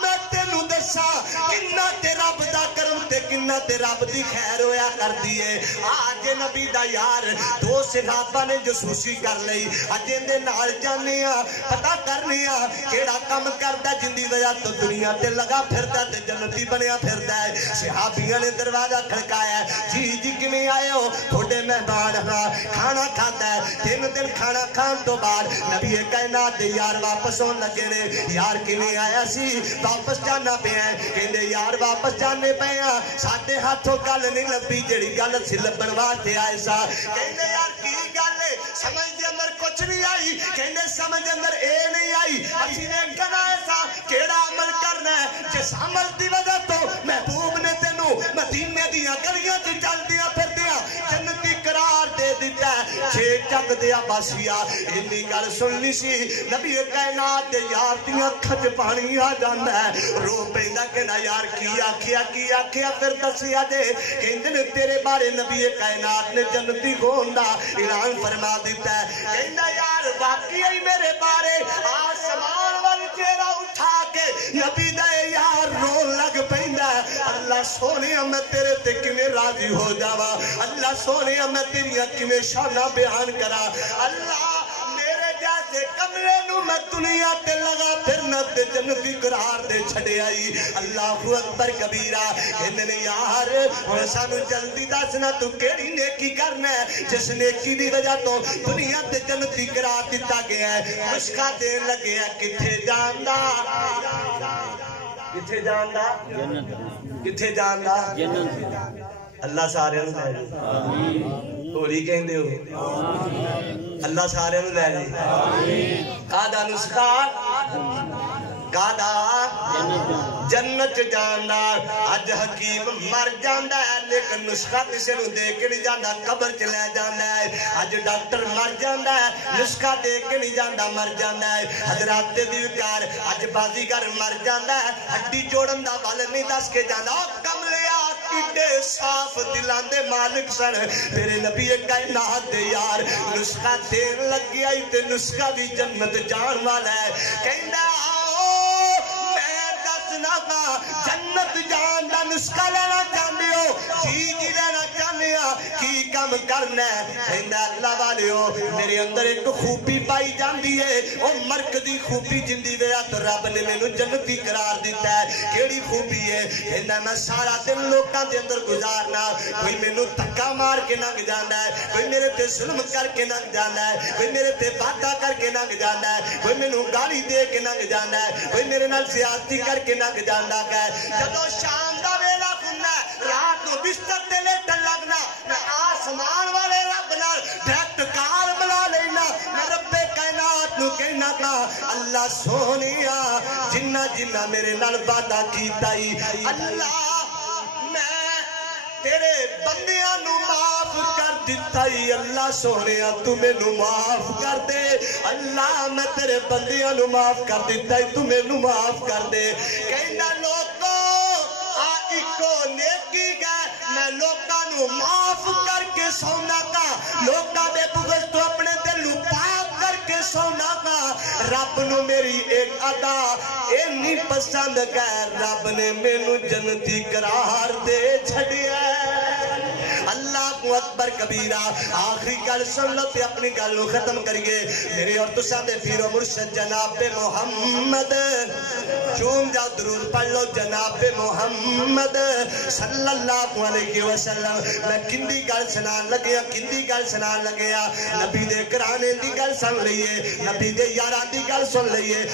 میں تینوں دسا کنا تے رب دا کرم تے کنا تے رب دی خیر ہویا کر دیے آج نبی دا یار دو صحابہ نے جسوسی کر لئی اج اندے نال جانے پتہ کرنے کیڑا کم کردا جن دی وجہ تو دنیا تے لگا پھردا تے جنتی بنیا پھردا ہے صحابیاں نے دروازہ کھڑکایا جی کیویں آئے ہو تھوڑے مہمان ہاں کھانا کھاتا ہے 3 دن کھانا کھان تو بعد نبی کائنات دے یار واپس ہون لگے نے یار کیویں آیا سی واپس جانا پیا کہندے یار واپس جانے پیا ساڈے ہاتھوں گل نہیں لبھی جڑی گل سی لبن واسطے آئے سا کہندے یار کی گل ہے سمجھ دے اندر کچھ نہیں آئی کہندے سمجھ اندر اے نہیں آئی اسی نے کہنا ایسا کیڑا عمل کرنا ہے جس عمل دی وجہ تو محبوب نے تینوں مدینے دیاں گلیاں تے چلدیاں پھردیاں جنتی قرار دے دیتا ہے چھے چک دیا باسیا انی گل سننی سی نبی کائنات دے یار دیاں اکھاں تے پانی آ جاندا ہے رو پیندا کہ نا یار کی آکھیا پھر دسیا دے کہندے نے تیرے بارے نبی کائنات نے جنتی ہون دا اعلان فرما دیتا ہے کہندا یار واقعی میرے بارے آسمان وال چہرہ اٹھا کے نبی دا یار رو لگ پیندا اللہ سونے میں تیرے تے کیویں راضی ہو جاواں اللہ سونے میں تیریاں کیویں شاناں بیان کراں اللہ میرے جیسے کملے نو میں دنیا تے لگا پھرنا تے جنتی قرار دے چھڑے آئی اللہ اکبر کبیرہ کہندے یار ہن سانو جلدی دسنا تو کیڑی نیکی کرنا ہے جس نیکی دی وجہ تو دنیا تے جنتی قرار دتا گیا ہے مشکا دین لگے ہے کتھے جاندا کتھے جاندا کتھے جاندا اللہ سارے نو لے جائے آمین ہولی کہندے ہو اللہ سارے نو لے جائے قادا نسخہ قادا جنت جاندا اج حکیم مر جاندا ہے لیکن نسخہ کسے نو دے کے نہیں جاندا قبر چ لے جاندا ہے اج ڈاکٹر مر جاندا ہے نسخہ دے کے نہیں جاندا مر جاندا ہے حضرات دیوکار اج بازیگر مر جاندا ہے ہڈی جوڑن دا ول نہیں دس کے جاندا کملیا کڈے صاف دلاں دے مالک سن میرے نبی کائنات دے یار نسخہ دین لگیا تے نسخہ بھی جنت جان والا ہے کہندا جنت جان دا نسخہ لینا چاہتے ہو چیز لینا چاہتے ہو کی کم کرنا ہے کہندا اللہ والیو میرے اندر ایک خوبی پائی جاندی ہے او مرکزی خوبی جندی ویا تو رب نے مینوں جنتی قرار دیتا ہے کیڑی خوبی ہے کہندا میں سارا دن لوکاں دے اندر گزارنا کوئی مینوں دھکا مار کے لنگ جاندا ہے کوئی میرے تے ظلم کر کے لنگ جاندا ہے کوئی میرے تے وعدہ کر کے لنگ جاندا ہے کوئی مینوں گالی دے کے لنگ جاندا ہے کوئی میرے نال زیادتی کر کے لنگ جاندا ہے جدو شام دا ویلا ہوندا رات نو بستر تے لیٹن لگنا میں آسمان والے رب نال ڈائریکٹ کال ملا لینا میں رب کائنات نو کہنا تھا اللہ سونیا جنہ جنہ میرے نال وعدہ کیتا ہی اللہ میں تیرے بندیاں نو معاف کر دیتا ہی اللہ سونیا تو مینوں معاف کر دے اللہ میں تیرے بندیاں نو معاف کر دیتا ہی تو مینوں معاف کر دے کہندا لوکو آ اکو نیکی گئے میں لوکاں نو معاف کر کے سونا کا لوکاں دے بغض تو اپنے دل نو پاک کر کے سونا کا رب نو میری ایک ادا اینی پسند گئے رب نے مینوں جنتی قرار دے چھڑیا اللہ کو اکبر کبیرہ آخری گل سن لو تے اپنی گل ختم کریے میرے اور تساں دے پیر و مرشد جناب محمد چوم جاؤ درود پڑھ لو جناب محمد صلی اللہ علیہ وسلم میں کندی گل سنان لگیا نبی دے کرانے دی گل سن لئیے نبی دے یاران دی گل سن لئیے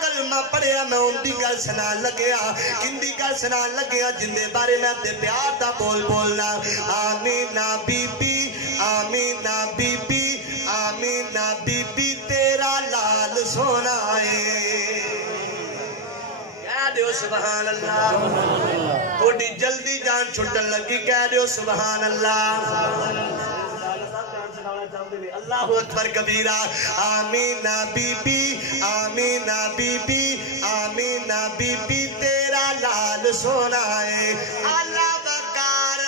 کلمہ پڑھیا میں ان دی گل سنان لگیا کندی گل سنان لگیا جن دے بارے میں تے پیار دا بول بولنا Amina Bibi Amina Bibi Amina Bibi تیرا لال سونا ہے کہہ دیو سبحان اللہ تھوڑی جلدی جان چھٹن لگی کہہ دیو سبحان اللہ اللہ اکبر کبیرہ Amina Bibi Amina Bibi Amina Bibi تیرا لال سونا ہے اللہ وقار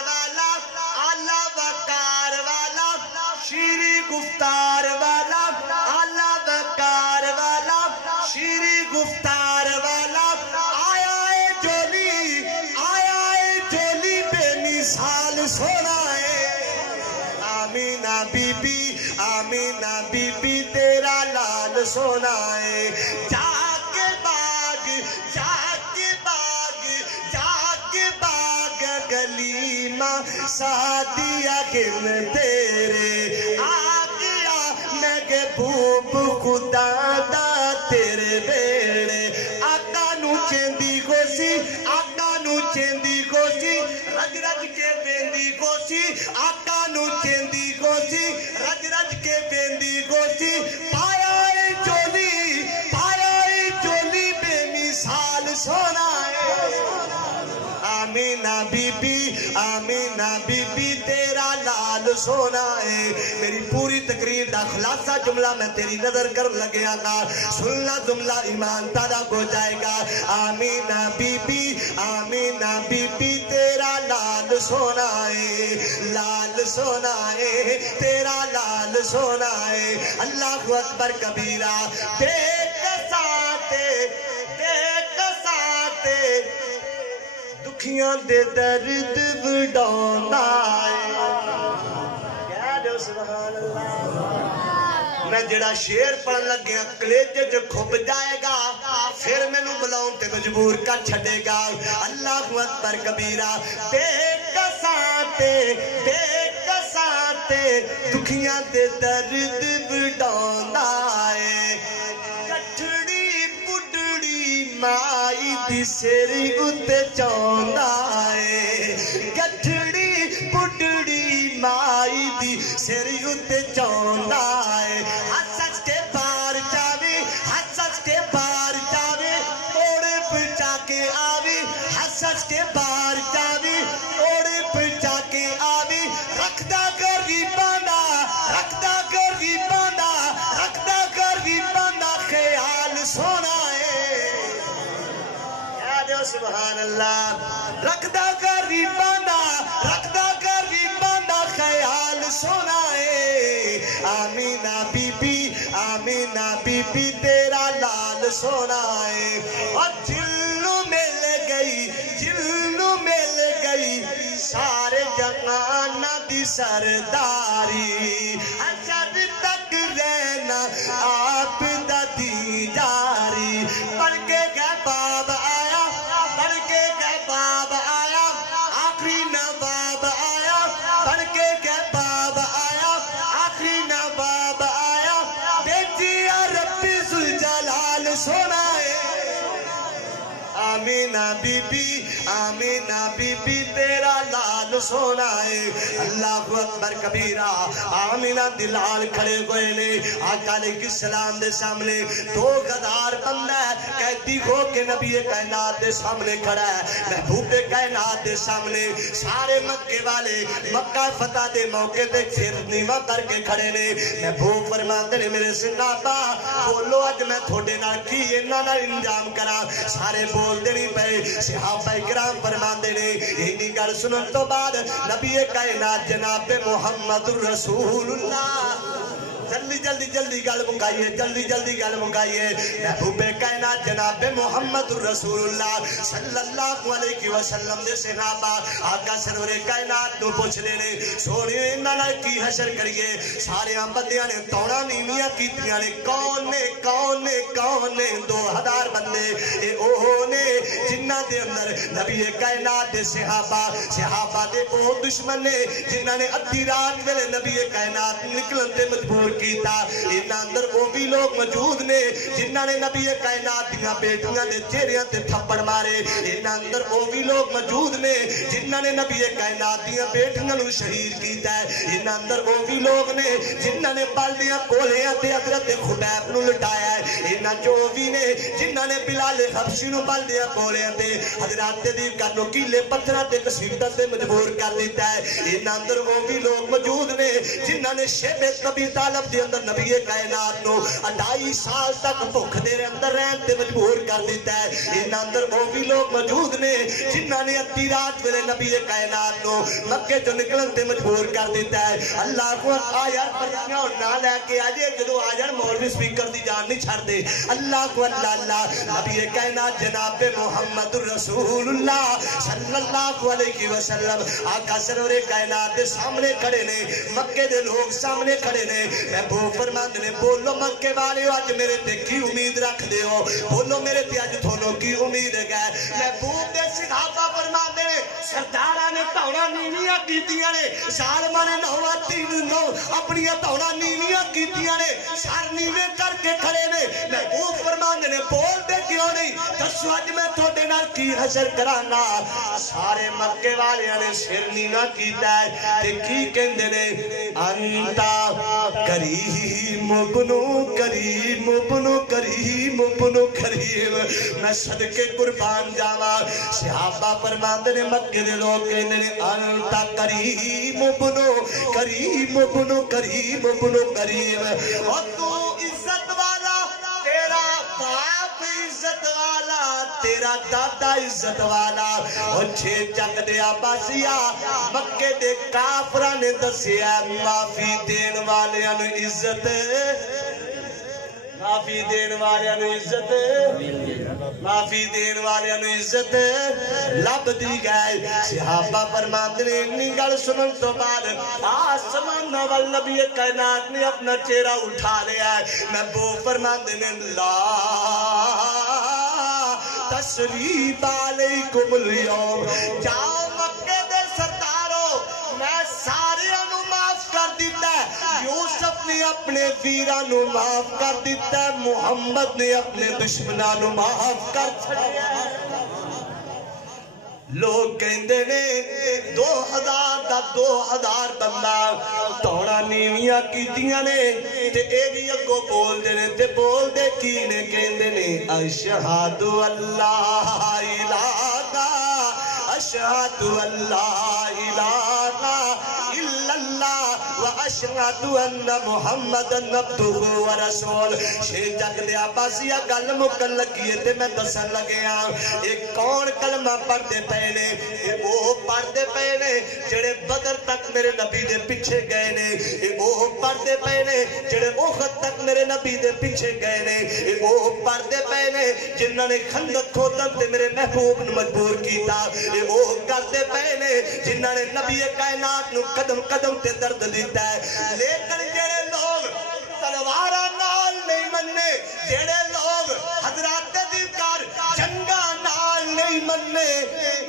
والا شیری گفتار والا اللہ وقار والا شیری گفتار والا آیا ہے جولی بے مثال سونا ہے آمینہ بی بی تیرا لال سونا ہے جا کے باغ گلیمہ سادیا گن تیرے آ گیا محبوب خدا دا تیرے بیڑے آقا نو چیندی گوسی رج رج کے بیندی گوسی آقا نو چیندی گوسی رج رج کے بیندی گوسی پایا اے چولی بے مثال سونا ہے آمینہ بی بی تیرا لال سونا ہے میری پوری تقریر دا خلاصہ جملہ میں تیری نظر کر لگیا گا سننا جملہ ایمان تارا ہو جائے گا آمینہ بی بی تیرا لال سونا ہے تیرا لال سونا ہے اللہ اکبر کبیرہ دیکھ ساتے دکھیاں دے درد وڈاؤندا ہے کہہ دو سبحان اللہ میں جڑا شیر پڑھ لگیا کلیجے جو کھب جائے گا پھر میں نو بلاؤں تے مجبور کر چھڑے گا اللہ اکبر کبیرہ بے کساتے دکھیاں دے درد وڈاؤندا ہے کٹھڑی پڈڑی مائی دی سر اُتے چاہندا ہے کٹھڑی پڈڑی مائی دی سر اُتے چاہندا ہے ہسس کے بار جاوے ہسس کے بار جاوے اوڑے پچا کے آوے ہسس کے بار جاوے اوڑے پچا کے آوے رکھدا غریباں خیال سونا ہے یاد سبحان اللہ رکھدا غریباں خیال سونا ہے آمینہ بی بی تیرا لال سونا ہے اور جلو مل گئی سارے جہانا دی سرداری جب تک رہنا آپ دا دی جاری بن کے گئے باب آیا آخری نواب آیا بن کے گئے باب آیا آخری نواب آیا بیٹی ربی ذوالجلال سونا ہے آمینہ بی بی تیرا لال سونا ہے اللہ اکبر کبیرہ آمینہ دلال کھڑے ہوئے نے آقا علیہ السلام دے سامنے 2000 بندہ قیدی ہو کے نبی کائنات دے سامنے کھڑا ہے محبوب کائنات دے سامنے سارے مکے والے مکہ فتح دے موقع دے سر نیواں کر کے کھڑے نے محبوب فرماتے نے میرے صحابہ بولو اج میں تھوڑے نال کی انہاں نال انجام کراں سارے بول دینی پے صحابہ کرام فرماندے نے اینی گل سنن تو بعد نبی کائنات جناب محمد رسول اللہ جلدی گل مکائیے محبوب کائنات جناب محمد رسول اللہ صلی اللہ علیہ وسلم دے صحابہ آقا سرور کائنات نو پوچھ لینے سونے انہاں نال کی حشر کریے سارے بندیاں نے توڑا نیویاں کیتیاں نے کون نے 2000 بندے اے اوہ نے جنہاں دے اندر نبی کائنات دے صحابہ دے او دشمن نے جنہاں نے ادھی رات ویلے نبی کائنات نکلن تے مجبور کیتا انہاں اندر وہ بھی لوگ موجود نے جنہاں نے نبی کائنات دیاں بیٹیاں دے چہریاں تے تھپڑ مارے انہاں اندر وہ بھی لوگ موجود نے جنہاں نے نبی کائنات دیاں بیٹیاں نو شہید کیتا ہے انہاں اندر وہ بھی لوگ نے جنہاں نے بالدیاں کولیاں تے حضرت خبیب نو لٹایا ہے انہاں جو بھی نے جنہاں نے بلال حبشی نو بالدیاں کولیاں تے حضرات دی کانو کیلے پتھراں تے کسیدت تے مجبور کر دیتا ہے انہاں اندر وہ بھی لوگ موجود نے جنہاں نے شیب ابی طالب دے اندر نبی کائنات نو 2.5 سال تک بھوک دے اندر رہن تے مجبور کر دیتا ہے انہاں اندر وہ بھی لوگ موجود نے جنہاں نے ادھی رات ویلے نبی کائنات نو مکے تو نکلن تے مجبور کر دیتا ہے اللہ کو آ یار پرچیاں نہ لے کے اجے جدو آ جان مولوی سپیکر دی جان نہیں چھڑ دے اللہ کو اللہ نبی کائنات جناب محمد رسول اللہ صلی اللہ علیہ وسلم آقا سرور کائنات دے سامنے کھڑے نے مکے دے لوگ سامنے کھڑے نے محبوب فرماندے نے بولو مکے والے اج میرے تے کی امید رکھ دے ہو بولو میرے تے اج تھونوں کی امید ہے محبوب دے صحابہ فرماندے نے سرداراں نے توڑا نیویاں کیتیاں نے ظالماں نے نو اپنی توڑا نیویاں کیتیاں نے سر نیوے کر کے کھڑے نے محبوب فرماندے نے بول دے کیوں نہیں دسو اج میں تھوڑے نال کی حشر کرانا سارے مکے والیاں نے سر نیواں کیتا ہے تے کی کہندے نے انتا کریم بنو کریم میں صدقے قربان جاواں صحابہ فرماندے نے مکے دے لوگ کہندے نے انتا کریم بنو کریم اور تو عزت والا تیرا باپ عزت والا تیرا دادا عزت والا اور چھے چک دیا باسیا مکے دے کافرہ نے دسیا معافی دین والے انو عزت معافی دین والے انو عزت معافی دین والے انو عزت لب دی گئے صحابہ فرماندے نے انی گل سنن تو بعد آسمان وال نبی کائنات نے اپنا چہرہ اٹھا لیا ہے محبوب فرماندے نے لا تشریف علیکم اليوم جاؤ مکے دے سردارو میں سارے انو معاف کر دیتا ہے یوسف نے اپنے ویرانو معاف کر دیتا ہے محمد نے اپنے دشمنانو معاف کر چھڑیا ہے لوگ کہندے نے 2000 بندہ توڑا نیویاں کیتیاں نے تے اے بھی اگو بول دے نے تے بول دے کی نے کہندے نے اشہد اللہ الہ اشہد اللہ الہ الا اللہ واشہد ان محمد عبدہ ورسول شیر جگ دیا بس یا گل مکن لگی ہے تے میں دسن لگے ہاں ایک کون کلمہ پڑھتے پہنے وہ پڑھتے پہنے جڑے بدر تک میرے نبی دے پیچھے گئے نے وہ پڑھتے پہنے جڑے احد تک میرے نبی دے پیچھے گئے نے وہ پڑھتے پہنے جنہاں نے خندق کھودن تے میرے محبوب نے مجبور کیتا وہ کرتے پہنے جنہاں نے نبی کائنات نو قدم قدم تے درد دیتا ہے لیکن جڑے لوگ تلوارا نال نہیں مننے جڑے لوگ حضرات دی کار جنگا نال نہیں مننے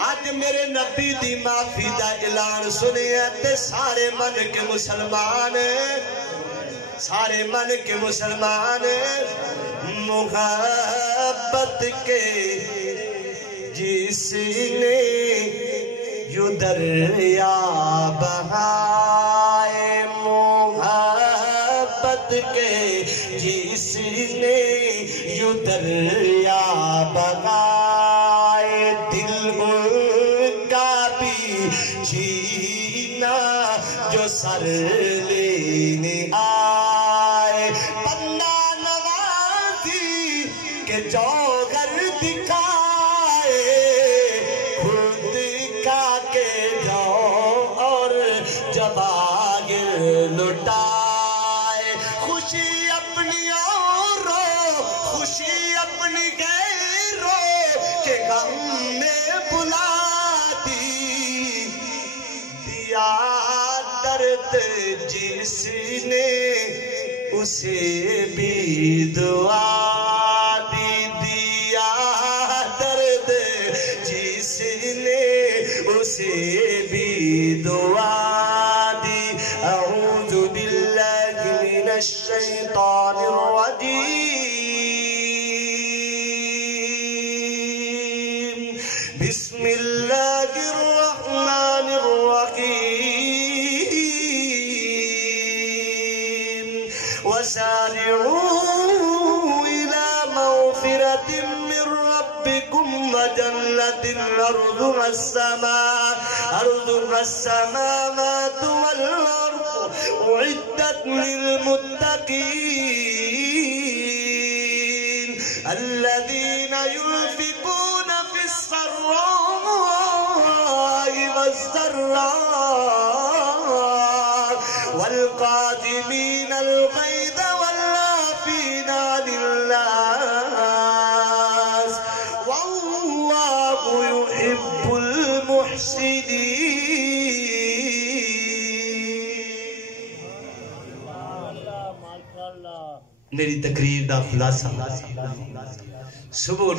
آج میرے نبی دی معافی دا اعلان سنیا تے سارے من کے مسلمان سارے من کے مسلمان محبت کے جس نے یوں دریا بہائے محبت کے جس نے یوں دریا بہائے دل ان کا بھی جینا جو سر لینے آئے بندہ نوازی کے جوہر دکھائے خود کا کے جاؤ اور جباگر لٹائے خوشی اپنی اورو خوشی اپنی غیرو کہ غم میں بلا دیا درد جس نے اسے بھی دعا دی دیا درد جس نے اسے بھی دعا دی اعوذ باللہ من الشیطان الرجیم بسم اللہ الرحمن الرحیم وسارعوا إلى مغفرة من ربكم وجنة أرضها السماوات والأرض أعدت للمتقين الذين ينفقون في السراء والضراء والقادمين الغيظ والعافين عن الناس والله يحب المحسنين میری تقریر دا خلاصہ صبح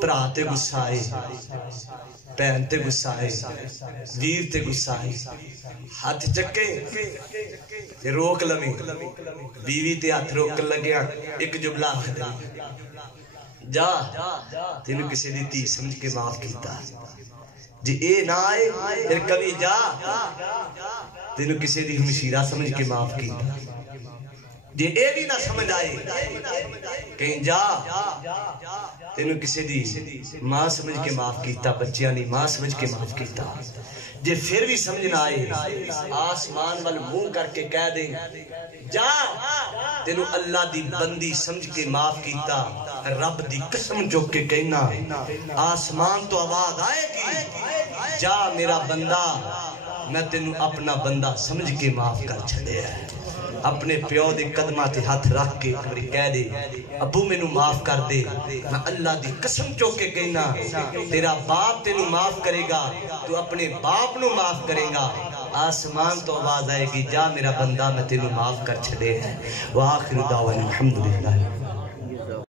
بھرا تے غصہ آئے بہن تے غصہ آئے ویر تے غصہ آئے ہاتھ چکے تے روک لویں بیوی تے ہاتھ روک لگیا ایک جملہ آخر جا تینوں کسی دی تھی سمجھ کے معاف کیتا جی اے نہ آئے پھر کبھی جا تینوں کسی دی ہمشیرہ سمجھ کے معاف کیتا جی اے بھی نہ سمجھ آئے کہیں جا تینوں کسی دی ماں سمجھ کے معاف کیتا بچیاں نہیں ماں سمجھ کے معاف کیتا جی پھر بھی سمجھ نہ آئے آسمان وال منہ کر کے کہہ دیں جا تینوں اللہ دی بندی سمجھ کے معاف کیتا رب دی قسم جو کے کہنا آسمان تو آواز آئے گی جا میرا بندہ میں تینوں اپنا بندہ سمجھ کے معاف کر چھڑے ہے اپنے پیو دے قدماں تے ہاتھ رکھ کے کہہ دے ابو مینوں معاف کر دے میں اللہ دی قسم چوک کے کہنا تیرا باپ تینوں معاف کرے گا تو اپنے باپ نو معاف کرے گا آسمان تو آواز آئے گی جا میرا بندہ میں تینوں معاف کر چھڑے ہے وآخر دعوانا الحمدللہ